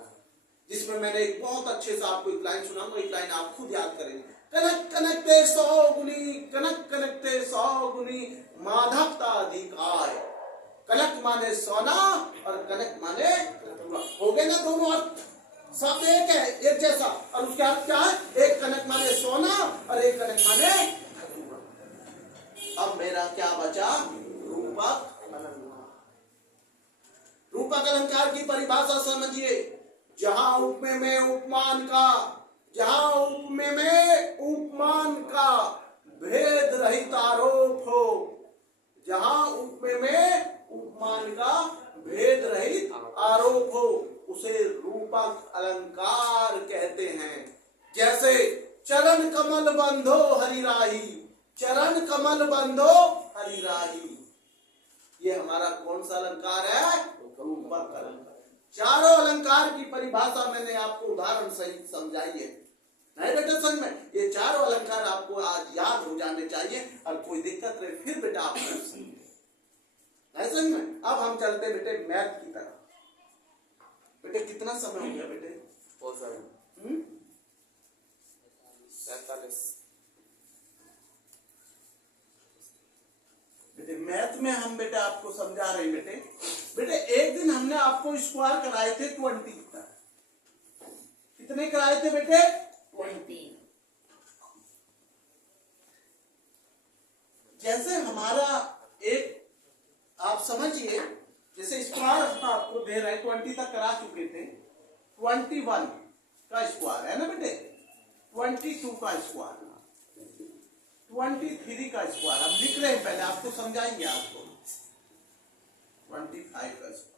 जिसमें मैंने एक बहुत अच्छे से आपको एक लाइन सुनाऊंगा, एक लाइन आप खुद याद करेंगे। कनक कनकते 100 गुनी, कनक कनकते 100 गुनी, माधवता अधिक आय। कनक माने सोना और कनक माने रत्न। हो गए ना दोनों अर्थ? शब्द एक है, एक जैसा, और उसके अर्थ क्या है? एक कनक माने सोना और एक कनक माने रत्न। अब मेरा क्या बचा? रूपक अलंकार। रूपक अलंकार की परिभाषा समझिए। जहां उपमे में उपमान का, जहां उपमे में उपमान का भेद रहित आरोप हो, जहां उपमे में उपमान का भेद रहित आरोप हो उसे रूपक अलंकार कहते हैं। जैसे चरण कमल बंधो हरिराही, चरण कमल बंधो हरिराही, ये हमारा कौन सा अलंकार है? रूपक अलंकार। चारों अलंकार की परिभाषा मैंने आपको उदाहरण सहित समझाई है, नहीं बेटा? समझ में ये चारों अलंकार आपको आज याद हो जाने चाहिए, और कोई दिक्कत रहे फिर बेटा आप नहीं समझ में। अब हम चलते बेटे मैथ की तरफ। बेटे कितना समय हो गया बेटे? 47। बेटे मैथ में हम बेटे आपको समझा रहे बेटे। बेटे एक दिन हमने आपको स्क्वायर कराए थे 20 तक। कितने कराए थे बेटे? 20। जैसे हमारा एक, आप समझिए जैसे स्क्वायर हम आपको दे रहे हैं, 20 तक करा चुके थे। 21 का स्क्वायर है ना बेटे, 22 का स्क्वायर, 23 का स्क्वायर हम लिख रहे हैं, पहले आपको समझाएंगे आपको। 25 का स्क्वायर,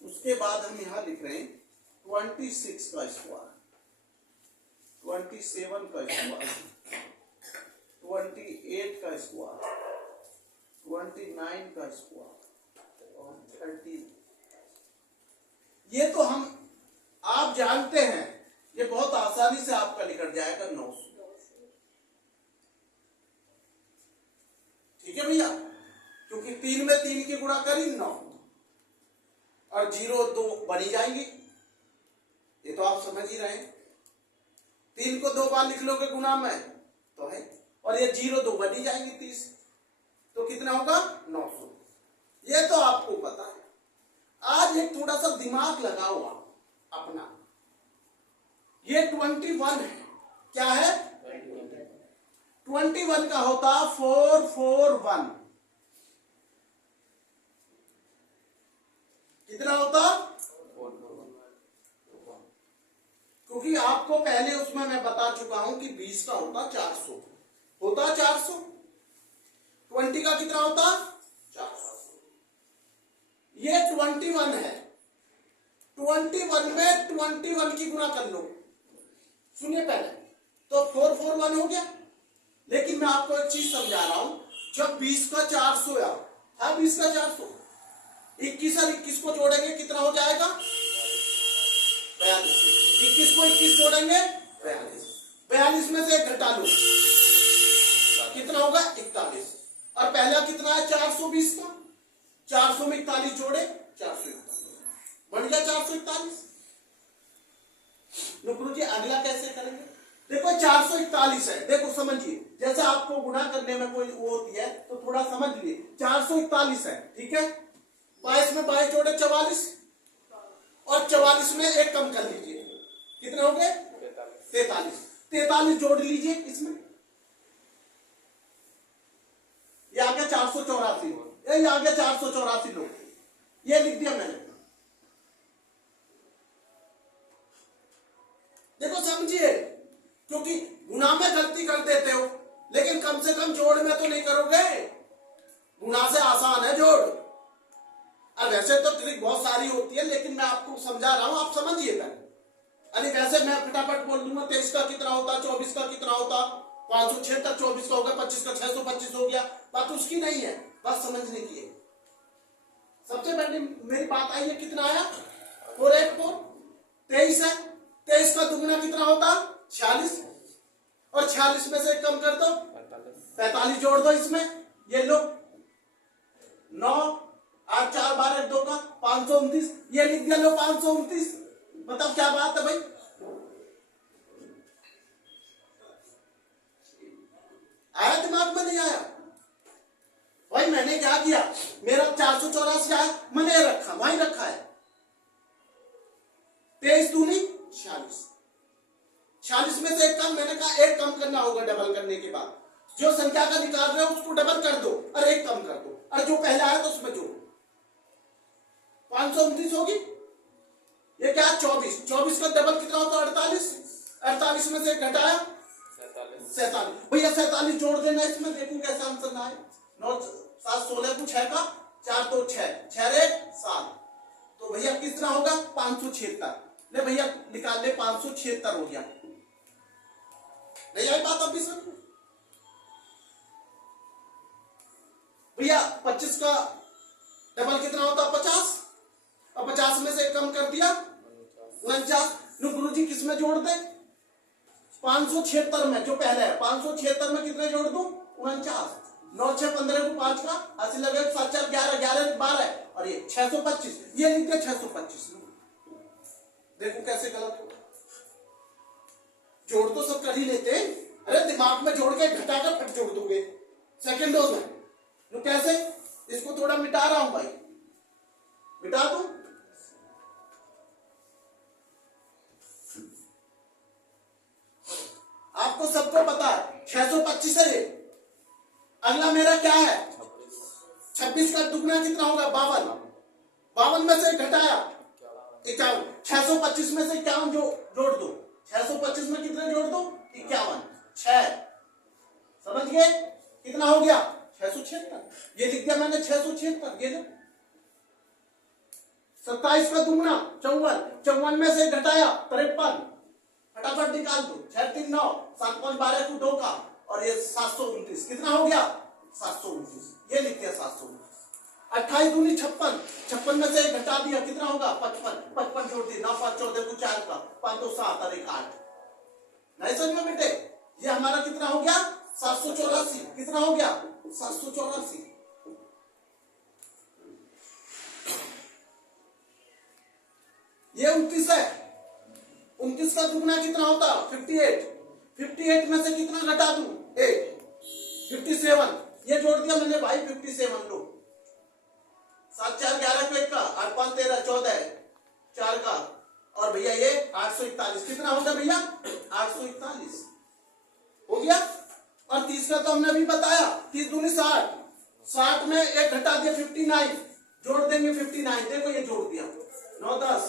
उसके बाद हम यहां लिख रहे हैं 26 का स्क्वायर, 27 का स्क्वायर, 28 का स्क्वायर, 29 का स्क्वायर और 30। ये तो हम आप जानते हैं, ये बहुत आसानी से आपका निकल जाएगा 900। ठीक है भैया, क्योंकि 3 में 3 की गुणा करी 9 और 0 2 बनी जाएंगी। ये तो आप समझ ही रहे हैं। 3 को 2 बार लिख लोगे गुणा में तो है, और ये 0 2 बनी जाएंगी 30, तो कितना होगा? 900। ये तो आपको पता है। आज एक थोड़ा सा दिमाग लगाओ आप अपना। ये 21 है, क्या है? 21 का होता 441। कितना होता? 441। क्योंकि आपको पहले उसमें मैं बता चुका हूं कि 20 का होता 400, होता 400। 20 का कितना होता? 400। ये 21 है, 21 में 21 की गुणा कर लो। सुनिए पहले तो 441 हो गया। लेकिन मैं आपको एक चीज समझा रहा हूं, जब 20 का 400 या 20 का 400, 21 और 21 को जोड़ेंगे कितना हो जाएगा? 42। 21 को 21 जोड़ेंगे 42। 42 में से एक घटा लो, कितना होगा? 41। और पहला कितना है? 420 का, 400 में 41 जोड़े 441, बन गया 441। गुरु जी अगला कैसे करेंगे? देखो 441 है, देखो समझिए, जैसे आपको गुणा करने में कोई वो होती है तो थोड़ा समझ लिए। 441 है, ठीक है। 22 में 22 जोड़े 44, और 44 में एक कम कर लीजिए, कितने हो गए 43। 43 जोड़ लीजिए इसमें, ये आ गया 484, ये आ गया 484 लोग, ये लिख दिया मैंने। देखो समझिए, क्योंकि गुणा में गलती कर देते हो, लेकिन कम से कम जोड़ में तो नहीं करोगे, गुणा से आसान है जोड़। अब वैसे तो ट्रिक बहुत सारी होती है, लेकिन मैं आपको समझा रहा हूं, आप समझिए पहले। अरे वैसे मैं फटाफट बोल दूंगा 23 का कितना होता, 24 का कितना होता, 576, 24 का होगा, 25 का 625 हो गया, बात उसकी नहीं है, बात समझने की है। सबसे पहले मेरी बात आई है, कितना आया 484, 23 है, 23 का दुगना कितना होता 46, और 46 में से एक कम कर दो 45 जोड़ दो इसमें, ये लो 9 8 4 12 2 का 529, ये लिख दिया लो 529। बताओ क्या बात है भाई, आया दिमाग में नहीं आया भाई? मैंने क्या किया, मेरा 484 आया, मैंने रखा वहीं रखा है, 23 दूनी 46, 46 में से एक कम, मैंने कहा एक कम करना होगा डबल करने के बाद, जो संख्या का निकाल रहे हो उसको डबल कर दो और एक कम कर दो, और जो पहले आया तो उसमें जोड़ो, 529 होगी। ये क्या 24, 24 का डबल कितना होता 48, 48 में से घटाया 47, भैया 47 जोड़ देना इसमें, देखो कैसे आंसर ना आए। 9 7 16 को 6 का 4 2 6 6 रे 7, तो भैया कितना होगा 576। ले भैया निकाल ले, 576 हो गया। नहीं आई बात अभी सर? भैया 25 का डबल कितना होता 50, और 50 में से कम कर दिया 49। गुरु जी किस में जोड़ दे 576 में, जो पहले है 576 में कितने जोड़ दूं 49, 9 6 15 को 5 का 80 लगे, 7 4 11 11 12, और ये 625, ये लिख दिया 625। देखो कैसे गलत होगा, जोड़ तो सब कर ही लेते हैं, अरे दिमाग में जोड़ के घटाकर फट जोड़ दोगे सेकंडों में, तो कैसे, इसको थोड़ा मिटा रहा हूं भाई, मिटा दूं। आपको सबको पता है 625 है ये। अगला मेरा क्या है 26 का दुगना कितना होगा 52, 52 में से घटाया 51, 625 में से 51 जोड़ दो, 625 में कितने जोड़ दो 51, 6, समझ गए कितना हो गया 676, ये लिख दिया मैंने 676। ये 27 का दुगना 54, 54 में से घटाया 53, फटाफट निकाल दो, 6 3 9 7 5 12 को 2 का, और ये 729 कितना हो गया 729, ये लिख दिया 729। 28 दूनी 56, 56 में से घटा दिया कितना होगा 55, 55 जोड़ दिया 9 5 14 को 4 का 5 2 7 और 1 8, नहीं समझ में बेटे, ये हमारा कितना हो गया 784, कितना हो गया 784। ये 29 है, 29 का दुगना कितना होता 58, 58 में से कितना घटा दूं 8, 57, ये जोड़ दिया मैंने भाई 57 लो, 7 4 11 को 1 का 8 5 13 14 4 का, और भैया ये 841, कितना होगा भैया 841 हो गया। और 30 का तो हमने अभी बताया, 30 दूनी 60, 60 में एक घटा दिया 59, जोड़ देंगे 59, देखो ये जोड़ दिया 9 10,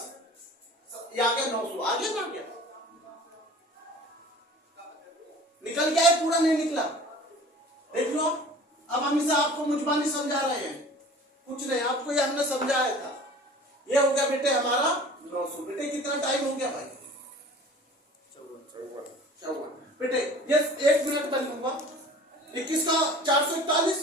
ये आ गया 900, आ गया ना, क्या निकल गया है पूरा नहीं निकला, देख लो। अब हम इसे आपको मुजबानी समझा रहे हैं, कुछ नहीं, आपको ये हमने समझाया था। ये हो गया बेटे हमारा 900। बेटे कितना टाइम हो गया भाई 54। बेटे ये 1 मिनट में लूंगा, 21 का 441,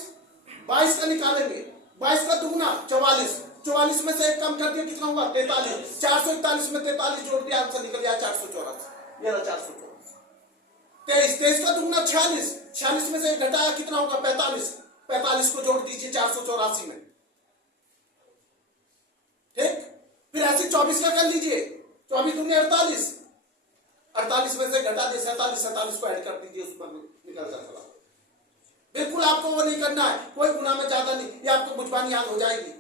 22 का निकालेंगे, 22 का दुगना 44, 44 में से एक कम कर दिया कितना हुआ 43, 441 में 43 जोड़ दिया, आंसर निकल गया 484, ये रहा 484। 23 का दुगना 46, 46 में से एक घटाया कितना होगा 45, 45 को जोड़ दीजिए 484 में, ठीक। फिर ऐसे 24 का कर लीजिए, 24 दूनी 48, 48 में से घटा दिए 47, 47 को ऐड कर दीजिए, उस पर निकल जाता। बिल्कुल आपको वो नहीं करना है, कोई गुना में ज्यादा नहीं, ये आपको मुजबानी याद हो जाएगी।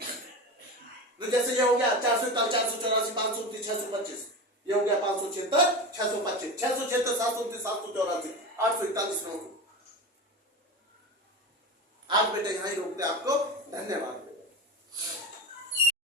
तो जैसे ये हो गया 441, 484, 529, 625, ये हो गया 576, 625, 676, 729, 784, 841, 900। आज बेटे यहाँ ही रोकते आपको। धन्यवाद।